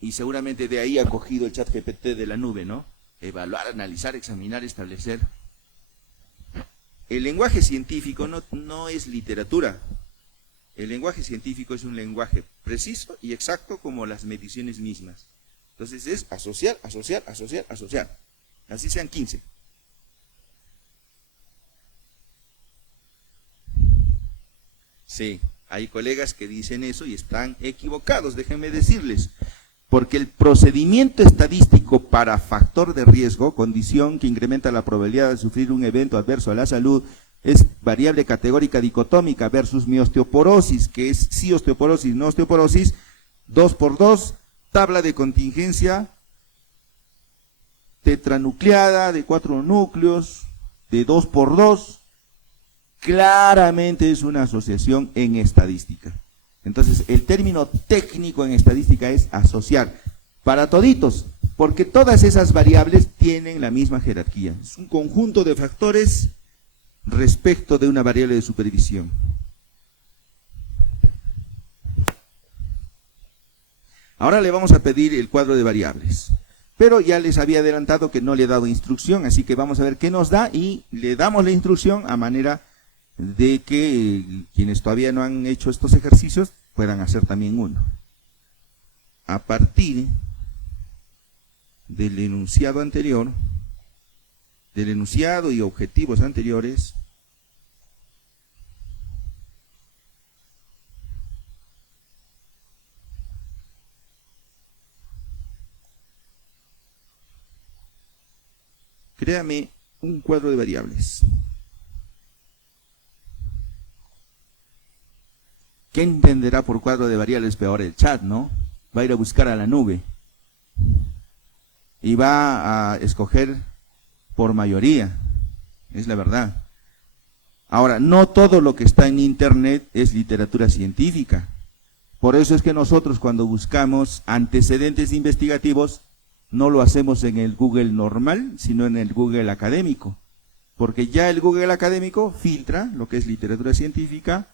y seguramente de ahí ha cogido el ChatGPT de la nube, ¿no? Evaluar, analizar, examinar, establecer. El lenguaje científico no es literatura. El lenguaje científico es un lenguaje preciso y exacto como las mediciones mismas. Entonces es asociar, asociar, asociar, asociar. Así sean 15. Sí, hay colegas que dicen eso y están equivocados, déjenme decirles. Porque el procedimiento estadístico para factor de riesgo, condición que incrementa la probabilidad de sufrir un evento adverso a la salud, es variable categórica dicotómica versus mi osteoporosis, que es sí osteoporosis, no osteoporosis, 2 por 2, tabla de contingencia tetranucleada de 4 núcleos, de 2 por 2, claramente es una asociación en estadística. Entonces, el término técnico en estadística es asociar para toditos, porque todas esas variables tienen la misma jerarquía. Es un conjunto de factores respecto de una variable de supervisión. Ahora le vamos a pedir el cuadro de variables, pero ya les había adelantado que no le he dado instrucción, así que vamos a ver qué nos da y le damos la instrucción a manera de que quienes todavía no han hecho estos ejercicios puedan hacer también uno. A partir del enunciado anterior, del enunciado y objetivos anteriores, créame un cuadro de variables. ¿Qué entenderá por cuadro de variables peor el chat, no? Va a ir a buscar a la nube y va a escoger por mayoría, es la verdad. Ahora, no todo lo que está en internet es literatura científica. Por eso es que nosotros cuando buscamos antecedentes investigativos no lo hacemos en el Google normal, sino en el Google académico. Porque ya el Google académico filtra lo que es literatura científica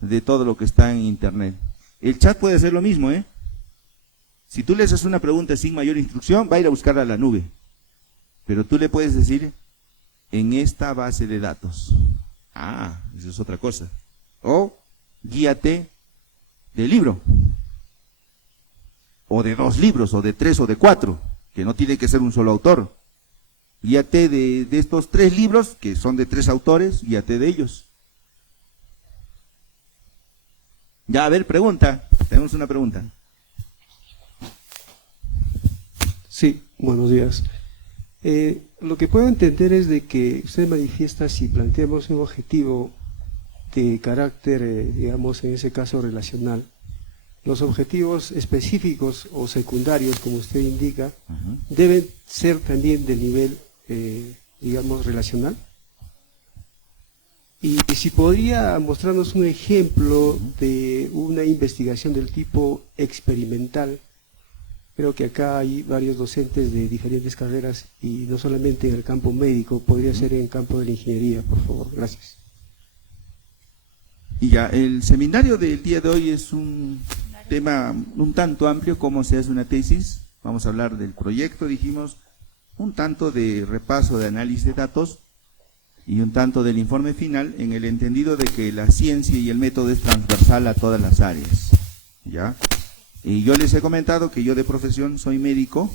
de todo lo que está en internet. El chat puede hacer lo mismo, ¿eh? Si tú le haces una pregunta sin mayor instrucción, va a ir a buscarla a la nube. Pero tú le puedes decir, en esta base de datos. Ah, eso es otra cosa. O, guíate del libro. O de 2 libros, o de 3, o de 4, que no tiene que ser un solo autor. Guíate de estos 3 libros, que son de 3 autores, guíate de ellos. Ya, a ver, pregunta. Tenemos una pregunta. Sí, buenos días. Lo que puedo entender es de que usted manifiesta si planteamos un objetivo de carácter, digamos, en ese caso relacional, los objetivos específicos o secundarios, como usted indica, deben ser también del nivel, digamos, relacional. Y si podría mostrarnos un ejemplo de una investigación del tipo experimental. Creo que acá hay varios docentes de diferentes carreras y no solamente en el campo médico, podría ser en el campo de la ingeniería, por favor. Gracias. Y ya, el seminario del día de hoy es un tema un tanto amplio, cómo se hace una tesis. Vamos a hablar del proyecto, dijimos, un tanto de repaso de análisis de datos y un tanto del informe final, en el entendido de que la ciencia y el método es transversal a todas las áreas. ¿Ya? Y yo les he comentado que yo de profesión soy médico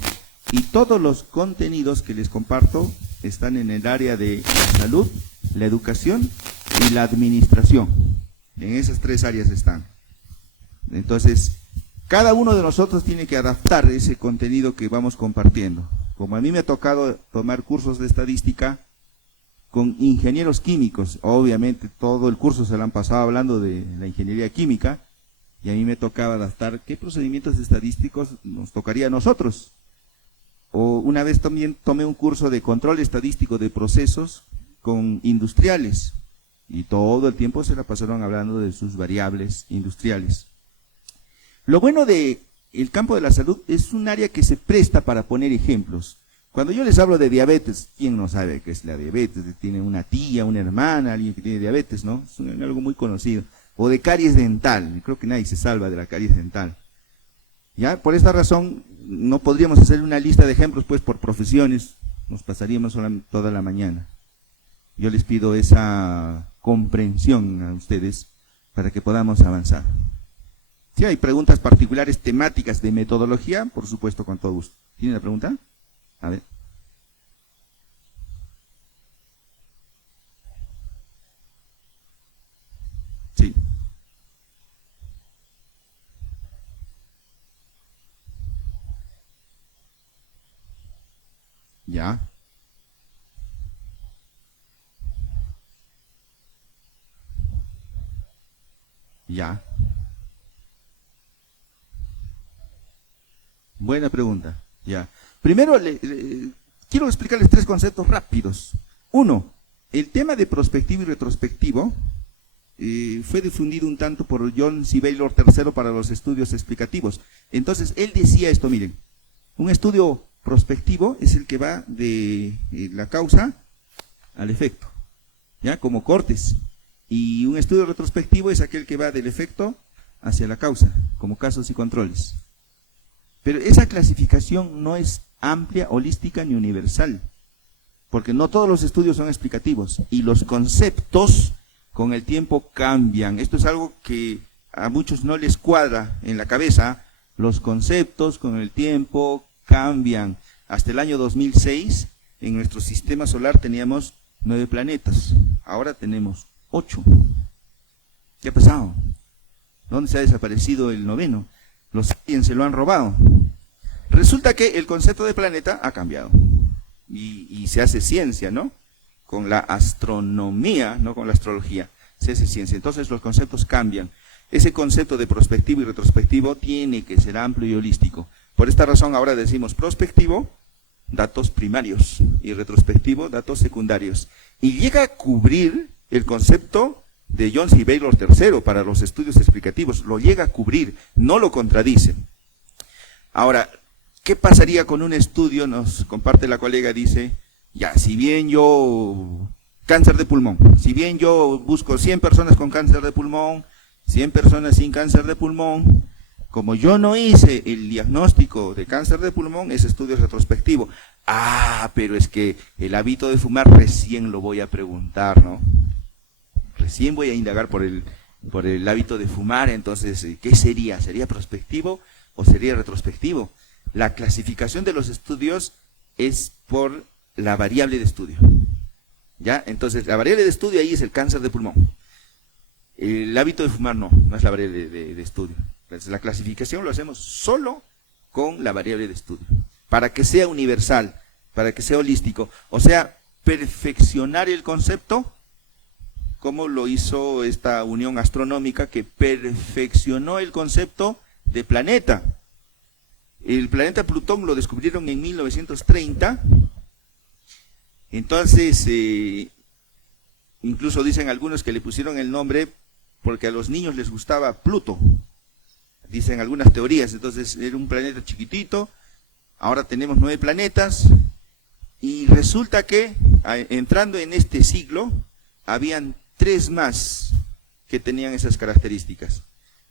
y todos los contenidos que les comparto están en el área de la salud, la educación y la administración. En esas 3 áreas están. Entonces, cada uno de nosotros tiene que adaptar ese contenido que vamos compartiendo. Como a mí me ha tocado tomar cursos de estadística con ingenieros químicos, obviamente todo el curso se lo han pasado hablando de la ingeniería química, y a mí me tocaba adaptar qué procedimientos estadísticos nos tocaría a nosotros. O una vez también tomé un curso de control estadístico de procesos, con industriales y todo el tiempo se la pasaron hablando de sus variables industriales. Lo bueno de el campo de la salud es un área que se presta para poner ejemplos. Cuando yo les hablo de diabetes, ¿quién no sabe qué es la diabetes? Tiene una tía, una hermana, alguien que tiene diabetes, ¿no? Es algo muy conocido. O de caries dental, creo que nadie se salva de la caries dental. ¿Ya? Por esta razón, no podríamos hacer una lista de ejemplos, pues por profesiones, nos pasaríamos toda la mañana. Yo les pido esa comprensión a ustedes para que podamos avanzar. Si hay preguntas particulares, temáticas de metodología, por supuesto, con todo gusto. ¿Tiene una pregunta? A ver. Sí. Ya. Ya. Buena pregunta. Ya. Primero, quiero explicarles tres conceptos rápidos. Uno, el tema de prospectivo y retrospectivo fue difundido un tanto por John C. Baylor III para los estudios explicativos. Entonces, él decía esto, miren, un estudio prospectivo es el que va de la causa al efecto, ¿ya? Como cortes. Y un estudio retrospectivo es aquel que va del efecto hacia la causa, como casos y controles. Pero esa clasificación no es amplia, holística ni universal, porque no todos los estudios son explicativos y los conceptos con el tiempo cambian. Esto es algo que a muchos no les cuadra en la cabeza. Los conceptos con el tiempo cambian. Hasta el año 2006 en nuestro sistema solar teníamos 9 planetas, ahora tenemos 8. ¿Qué ha pasado? ¿Dónde se ha desaparecido el 9º? Los aliens se lo han robado. Resulta que el concepto de planeta ha cambiado y se hace ciencia, ¿no? Con la astronomía, no con la astrología, se hace ciencia. Entonces los conceptos cambian. Ese concepto de prospectivo y retrospectivo tiene que ser amplio y holístico. Por esta razón ahora decimos prospectivo, datos primarios, y retrospectivo, datos secundarios. Y llega a cubrir el concepto de John C. Baylor III para los estudios explicativos, lo llega a cubrir, no lo contradice. Ahora, ¿qué pasaría con un estudio? Nos comparte la colega, dice, ya, si bien yo, cáncer de pulmón, si bien yo busco 100 personas con cáncer de pulmón, 100 personas sin cáncer de pulmón, como yo no hice el diagnóstico de cáncer de pulmón, ese estudio es retrospectivo. Ah, pero es que el hábito de fumar recién lo voy a preguntar, ¿no? Recién voy a indagar por el hábito de fumar, entonces, ¿qué sería? ¿Sería prospectivo o sería retrospectivo? La clasificación de los estudios es por la variable de estudio, ¿ya? Entonces, la variable de estudio ahí es el cáncer de pulmón. El hábito de fumar no es la variable de estudio. Entonces, la clasificación lo hacemos solo con la variable de estudio, para que sea universal, para que sea holístico, o sea, perfeccionar el concepto, como lo hizo esta unión astronómica que perfeccionó el concepto de planeta. El planeta Plutón lo descubrieron en 1930, entonces incluso dicen algunos que le pusieron el nombre porque a los niños les gustaba Pluto, dicen algunas teorías. Entonces era un planeta chiquitito, ahora tenemos 9 planetas, y resulta que entrando en este siglo, habían 3 más que tenían esas características.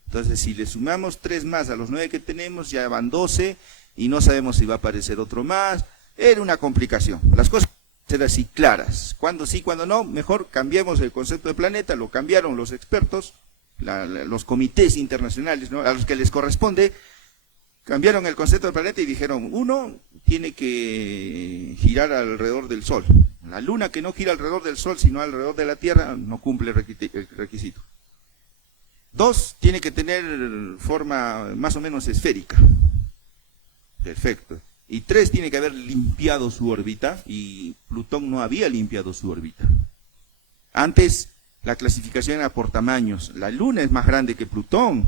Entonces, si le sumamos 3 más a los 9 que tenemos, ya van 12, y no sabemos si va a aparecer otro más. Era una complicación. Las cosas eran así claras. Cuando sí, cuando no, mejor cambiemos el concepto de planeta. Lo cambiaron los expertos, los comités internacionales, ¿no?, a los que les corresponde, cambiaron el concepto de planeta y dijeron, uno tiene que girar alrededor del Sol. La Luna que no gira alrededor del Sol, sino alrededor de la Tierra, no cumple el requisito. 2, tiene que tener forma más o menos esférica. Perfecto. Y 3, tiene que haber limpiado su órbita, y Plutón no había limpiado su órbita. Antes, la clasificación era por tamaños. La Luna es más grande que Plutón.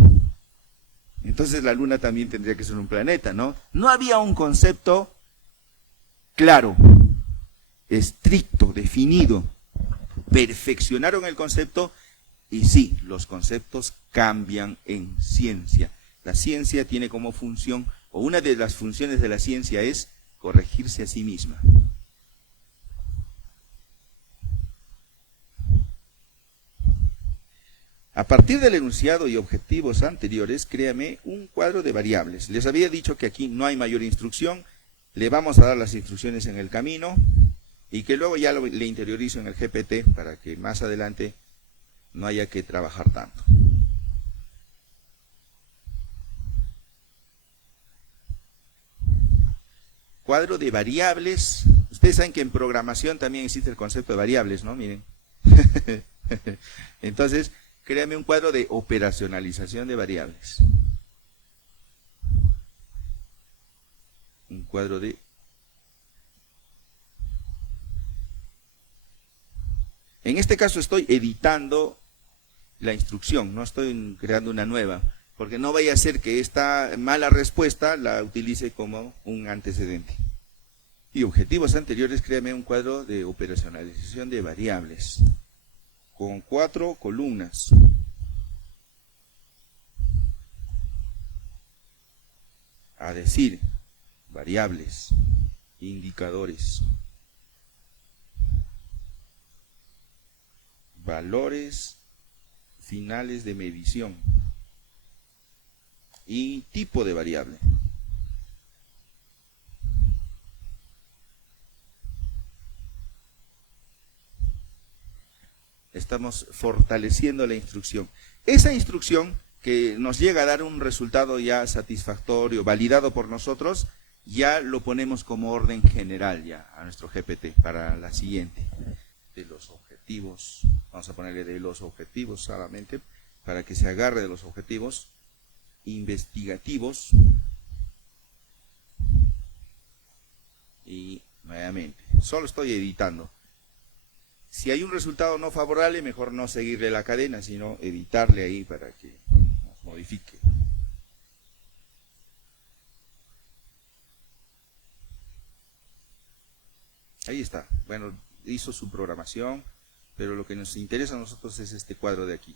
Entonces la Luna también tendría que ser un planeta, ¿no? No había un concepto claro, estricto, definido. perfeccionaron el concepto y sí, los conceptos cambian en ciencia. La ciencia tiene como función, o una de las funciones de la ciencia es corregirse a sí misma. A partir del enunciado y objetivos anteriores, créame un cuadro de variables. Les había dicho que aquí no hay mayor instrucción, le vamos a dar las instrucciones en el camino y que luego ya le interiorizo en el GPT para que más adelante no haya que trabajar tanto. Cuadro de variables. Ustedes saben que en programación también existe el concepto de variables, ¿no? Miren. Entonces, créame un cuadro de operacionalización de variables. Un cuadro de... En este caso estoy editando la instrucción, no estoy creando una nueva, porque no vaya a ser que esta mala respuesta la utilice como un antecedente. Y objetivos anteriores, créame un cuadro de operacionalización de variables, con 4 columnas. A decir, variables, indicadores, valores finales de medición y tipo de variable. Estamos fortaleciendo la instrucción. Esa instrucción que nos llega a dar un resultado ya satisfactorio, validado por nosotros, ya lo ponemos como orden general ya a nuestro GPT para la siguiente. De los objetivos, vamos a ponerle de los objetivos solamente, para que se agarre de los objetivos investigativos. Y nuevamente, solo estoy editando. Si hay un resultado no favorable, mejor no seguirle la cadena, sino editarle ahí para que nos modifique. Ahí está. Bueno, hizo su programación, pero lo que nos interesa a nosotros es este cuadro de aquí.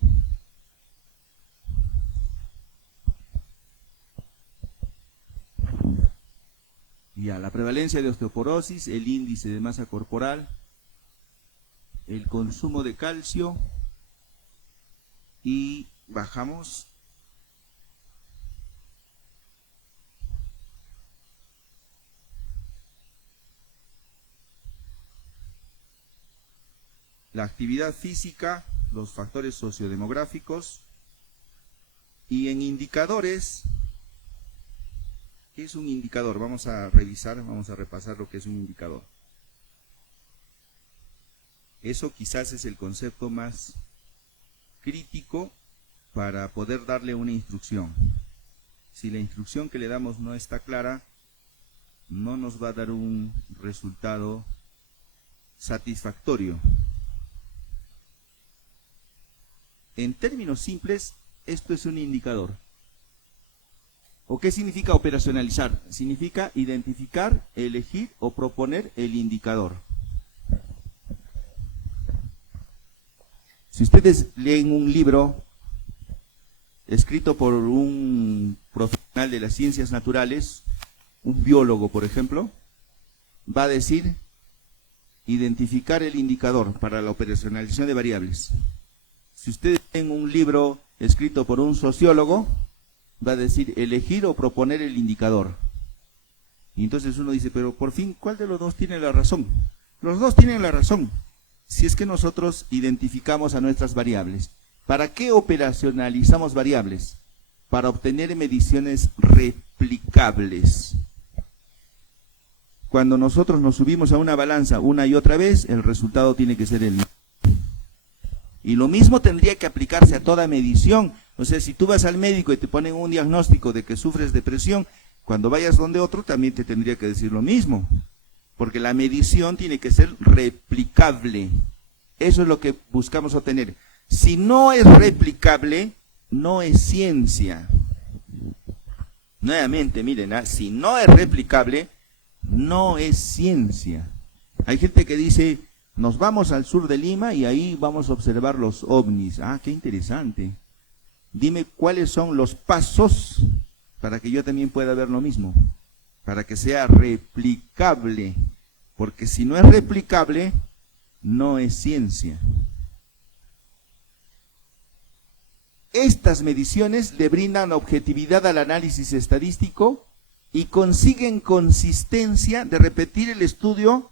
Ya, la prevalencia de osteoporosis, el índice de masa corporal, el consumo de calcio y bajamos la actividad física, los factores sociodemográficos y en indicadores. ¿Qué es un indicador? Vamos a revisar, vamos a repasar lo que es un indicador. Eso quizás es el concepto más crítico para poder darle una instrucción. Si la instrucción que le damos no está clara, no nos va a dar un resultado satisfactorio. En términos simples, esto es un indicador. ¿O qué significa operacionalizar? Significa identificar, elegir o proponer el indicador. Si ustedes leen un libro escrito por un profesional de las ciencias naturales, un biólogo, por ejemplo, va a decir identificar el indicador para la operacionalización de variables. Si ustedes leen un libro escrito por un sociólogo, va a decir elegir o proponer el indicador. Y entonces uno dice, pero por fin, ¿cuál de los dos tiene la razón? Los dos tienen la razón. Si es que nosotros identificamos a nuestras variables. ¿Para qué operacionalizamos variables? Para obtener mediciones replicables. Cuando nosotros nos subimos a una balanza una y otra vez, el resultado tiene que ser el mismo. Y lo mismo tendría que aplicarse a toda medición. O sea, si tú vas al médico y te ponen un diagnóstico de que sufres depresión, cuando vayas donde otro también te tendría que decir lo mismo. Porque la medición tiene que ser replicable. Eso es lo que buscamos obtener. Si no es replicable, no es ciencia. Nuevamente, miren, si no es replicable, no es ciencia. Hay gente que dice, Nos vamos al sur de Lima y ahí vamos a observar los ovnis. Ah, qué interesante. Dime cuáles son los pasos para que yo también pueda ver lo mismo, para que sea replicable, porque si no es replicable, no es ciencia. Estas mediciones le brindan objetividad al análisis estadístico y consiguen consistencia de repetir el estudio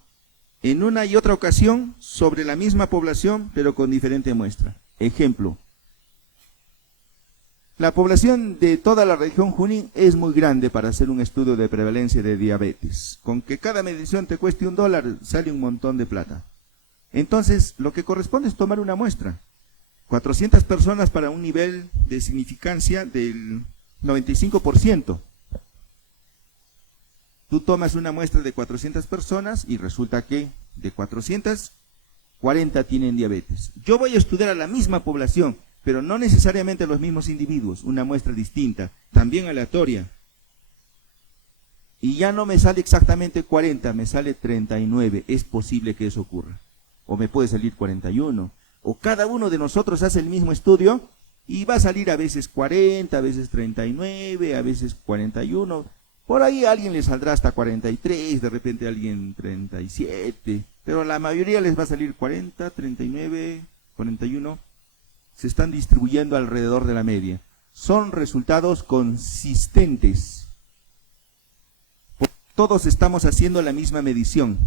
en una y otra ocasión sobre la misma población, pero con diferente muestra. Ejemplo, la población de toda la región Junín es muy grande para hacer un estudio de prevalencia de diabetes. Con que cada medición te cueste $1, sale un montón de plata. Entonces, lo que corresponde es tomar una muestra. 400 personas para un nivel de significancia del 95%. Tú tomas una muestra de 400 personas y resulta que de 400, 40 tienen diabetes. Yo voy a estudiar a la misma población, pero no necesariamente a los mismos individuos, una muestra distinta, también aleatoria. Y ya no me sale exactamente 40, me sale 39. Es posible que eso ocurra. O me puede salir 41. O cada uno de nosotros hace el mismo estudio y va a salir a veces 40, a veces 39, a veces 41. Por ahí a alguien le saldrá hasta 43, de repente a alguien 37. Pero a la mayoría les va a salir 40, 39, 41. Se están distribuyendo alrededor de la media. Son resultados consistentes. Todos estamos haciendo la misma medición.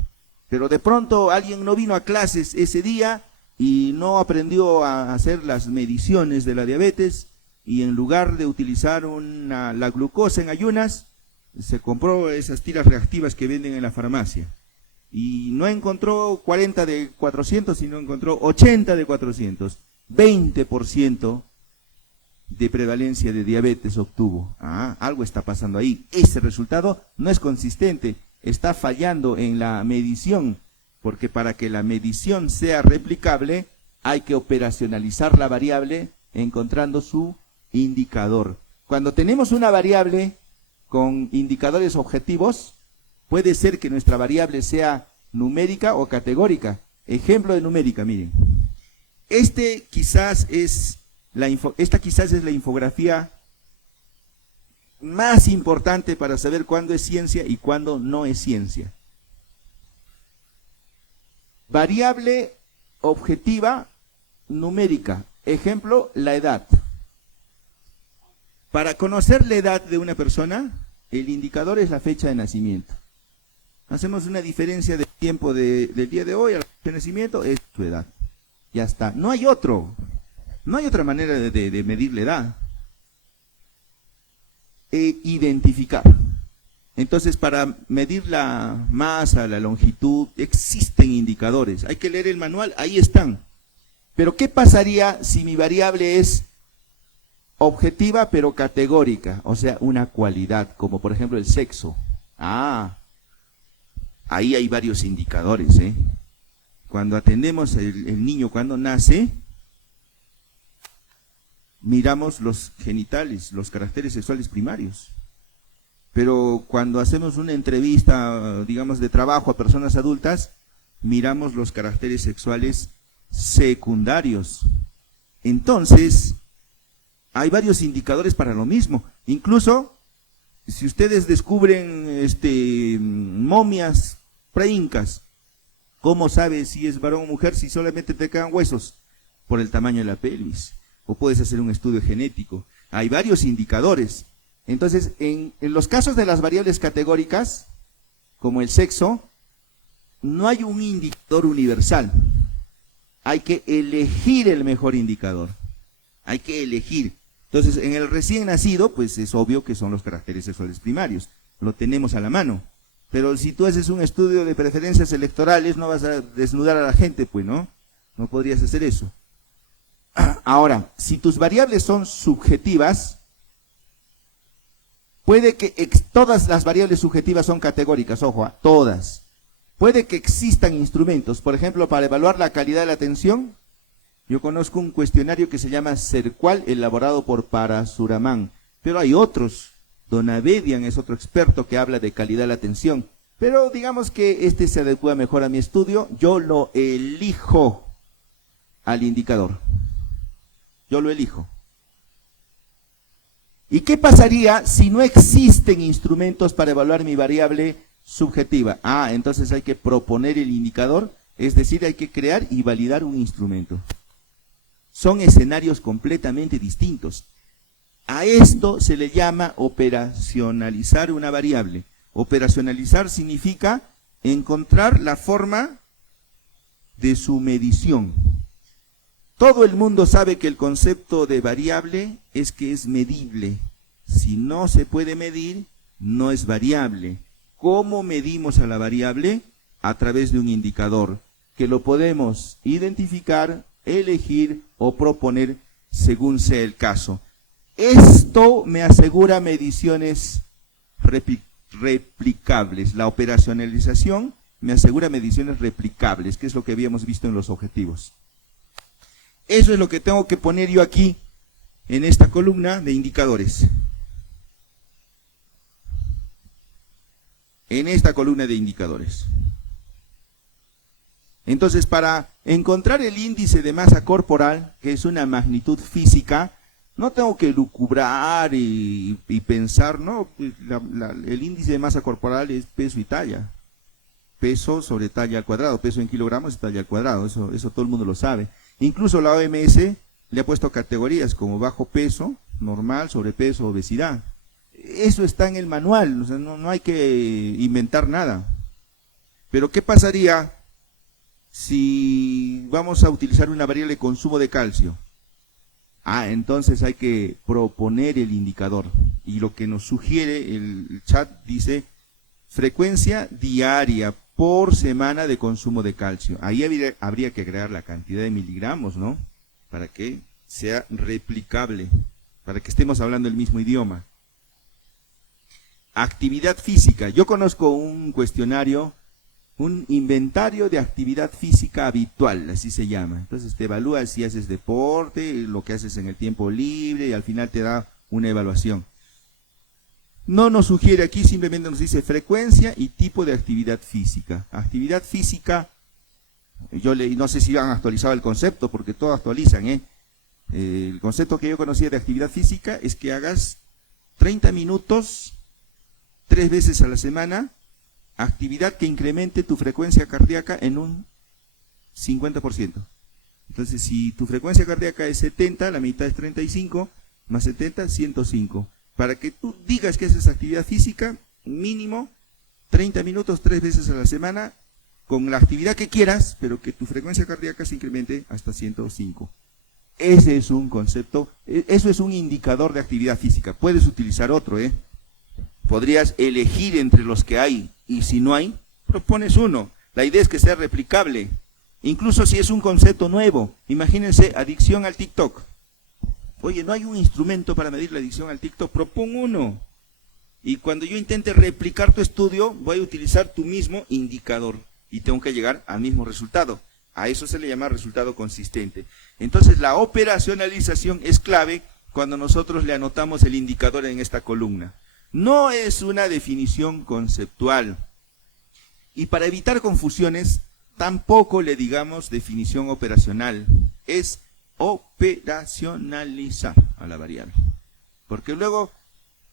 Pero de pronto alguien no vino a clases ese día y no aprendió a hacer las mediciones de la diabetes, y en lugar de utilizar la glucosa en ayunas, se compró esas tiras reactivas que venden en la farmacia. Y no encontró 40 de 400, sino encontró 80 de 400. 20% de prevalencia de diabetes obtuvo. Ah, algo está pasando ahí. Ese resultado no es consistente, está fallando en la medición, porque para que la medición sea replicable, hay que operacionalizar la variable encontrando su indicador. Cuando tenemos una variable con indicadores objetivos, puede ser que nuestra variable sea numérica o categórica. Ejemplo de numérica, miren. Esta quizás es la infografía más importante para saber cuándo es ciencia y cuándo no es ciencia. Variable objetiva numérica. Ejemplo, la edad. Para conocer la edad de una persona, el indicador es la fecha de nacimiento. Hacemos una diferencia de tiempo del día de hoy a la fecha de nacimiento, es tu edad. Ya está. No hay otra manera de medir la edad. Identificar. Entonces, para medir la masa, la longitud, existen indicadores. Hay que leer el manual, ahí están. Pero, ¿qué pasaría si mi variable es objetiva pero categórica? O sea, una cualidad, como por ejemplo el sexo. Ah, ahí hay varios indicadores, ¿eh? Cuando atendemos el niño cuando nace, miramos los genitales, los caracteres sexuales primarios. Pero cuando hacemos una entrevista, digamos, de trabajo a personas adultas, miramos los caracteres sexuales secundarios. Entonces, hay varios indicadores para lo mismo. Incluso, si ustedes descubren momias preincas, ¿cómo sabes si es varón o mujer si solamente te quedan huesos? Por el tamaño de la pelvis. O puedes hacer un estudio genético. Hay varios indicadores. Entonces, en los casos de las variables categóricas, como el sexo, no hay un indicador universal. Hay que elegir el mejor indicador. Hay que elegir. Entonces, en el recién nacido, pues es obvio que son los caracteres sexuales primarios. Lo tenemos a la mano. Pero si tú haces un estudio de preferencias electorales, no vas a desnudar a la gente, pues, ¿no? No podrías hacer eso. Ahora, si tus variables son subjetivas, puede que todas las variables subjetivas son categóricas, ojo, todas. Puede que existan instrumentos, por ejemplo, para evaluar la calidad de la atención. Yo conozco un cuestionario que se llama CERCUAL, elaborado por Parasuramán, pero hay otros. Don Abedian es otro experto que habla de calidad de la atención. Pero digamos que este se adecua mejor a mi estudio, yo lo elijo al indicador. Yo lo elijo. ¿Y qué pasaría si no existen instrumentos para evaluar mi variable subjetiva? Entonces hay que proponer el indicador, es decir, hay que crear y validar un instrumento. Son escenarios completamente distintos. A esto se le llama operacionalizar una variable. Operacionalizar significa encontrar la forma de su medición. Todo el mundo sabe que el concepto de variable es que es medible. Si no se puede medir, no es variable. ¿Cómo medimos a la variable? A través de un indicador, que lo podemos identificar, elegir o proponer según sea el caso. Esto me asegura mediciones replicables. La operacionalización me asegura mediciones replicables, que es lo que habíamos visto en los objetivos. Eso es lo que tengo que poner yo aquí en esta columna de indicadores. En esta columna de indicadores. Entonces, para encontrar el índice de masa corporal, que es una magnitud física, no tengo que lucubrar y pensar, no, el índice de masa corporal es peso y talla. Peso sobre talla al cuadrado, peso en kilogramos y talla al cuadrado, eso todo el mundo lo sabe. Incluso la OMS le ha puesto categorías como bajo peso, normal, sobrepeso, obesidad. Eso está en el manual, o sea, no hay que inventar nada. Pero ¿qué pasaría si vamos a utilizar una variable de consumo de calcio? Entonces hay que proponer el indicador. Y lo que nos sugiere el chat dice frecuencia diaria por semana de consumo de calcio. Ahí habría que agregar la cantidad de miligramos, ¿no? Para que sea replicable, para que estemos hablando el mismo idioma. Actividad física. Yo conozco un cuestionario, un inventario de actividad física habitual, así se llama. Entonces te evalúa si haces deporte, lo que haces en el tiempo libre y al final te da una evaluación. No nos sugiere aquí, simplemente nos dice frecuencia y tipo de actividad física. Actividad física, no sé si han actualizado el concepto, porque todo actualizan, El concepto que yo conocía de actividad física es que hagas 30 minutos, 3 veces a la semana, actividad que incremente tu frecuencia cardíaca en un 50%. Entonces, si tu frecuencia cardíaca es 70, la mitad es 35, más 70, 105. Para que tú digas que haces actividad física, mínimo 30 minutos 3 veces a la semana, con la actividad que quieras, pero que tu frecuencia cardíaca se incremente hasta 105. Ese es un concepto, eso es un indicador de actividad física. Puedes utilizar otro, Podrías elegir entre los que hay, y si no hay, propones uno. La idea es que sea replicable, incluso si es un concepto nuevo. Imagínense, adicción al TikTok. Oye, no hay un instrumento para medir la adicción al TikTok, propon uno. Y cuando yo intente replicar tu estudio, voy a utilizar tu mismo indicador y tengo que llegar al mismo resultado. A eso se le llama resultado consistente. Entonces, la operacionalización es clave cuando nosotros le anotamos el indicador en esta columna. No es una definición conceptual. Y para evitar confusiones, tampoco le digamos definición operacional. Es operacionalizar a la variable. Porque luego,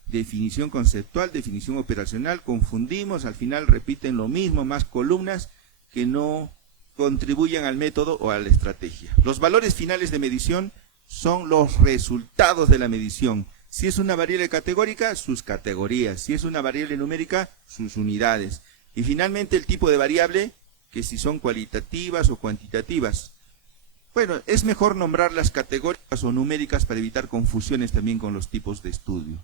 definición conceptual, definición operacional, confundimos, al final repiten lo mismo, más columnas que no contribuyan al método o a la estrategia. Los valores finales de medición son los resultados de la medición. Si es una variable categórica, sus categorías. Si es una variable numérica, sus unidades. Y finalmente el tipo de variable, que si son cualitativas o cuantitativas. Bueno, es mejor nombrar las categóricas o numéricas para evitar confusiones también con los tipos de estudio.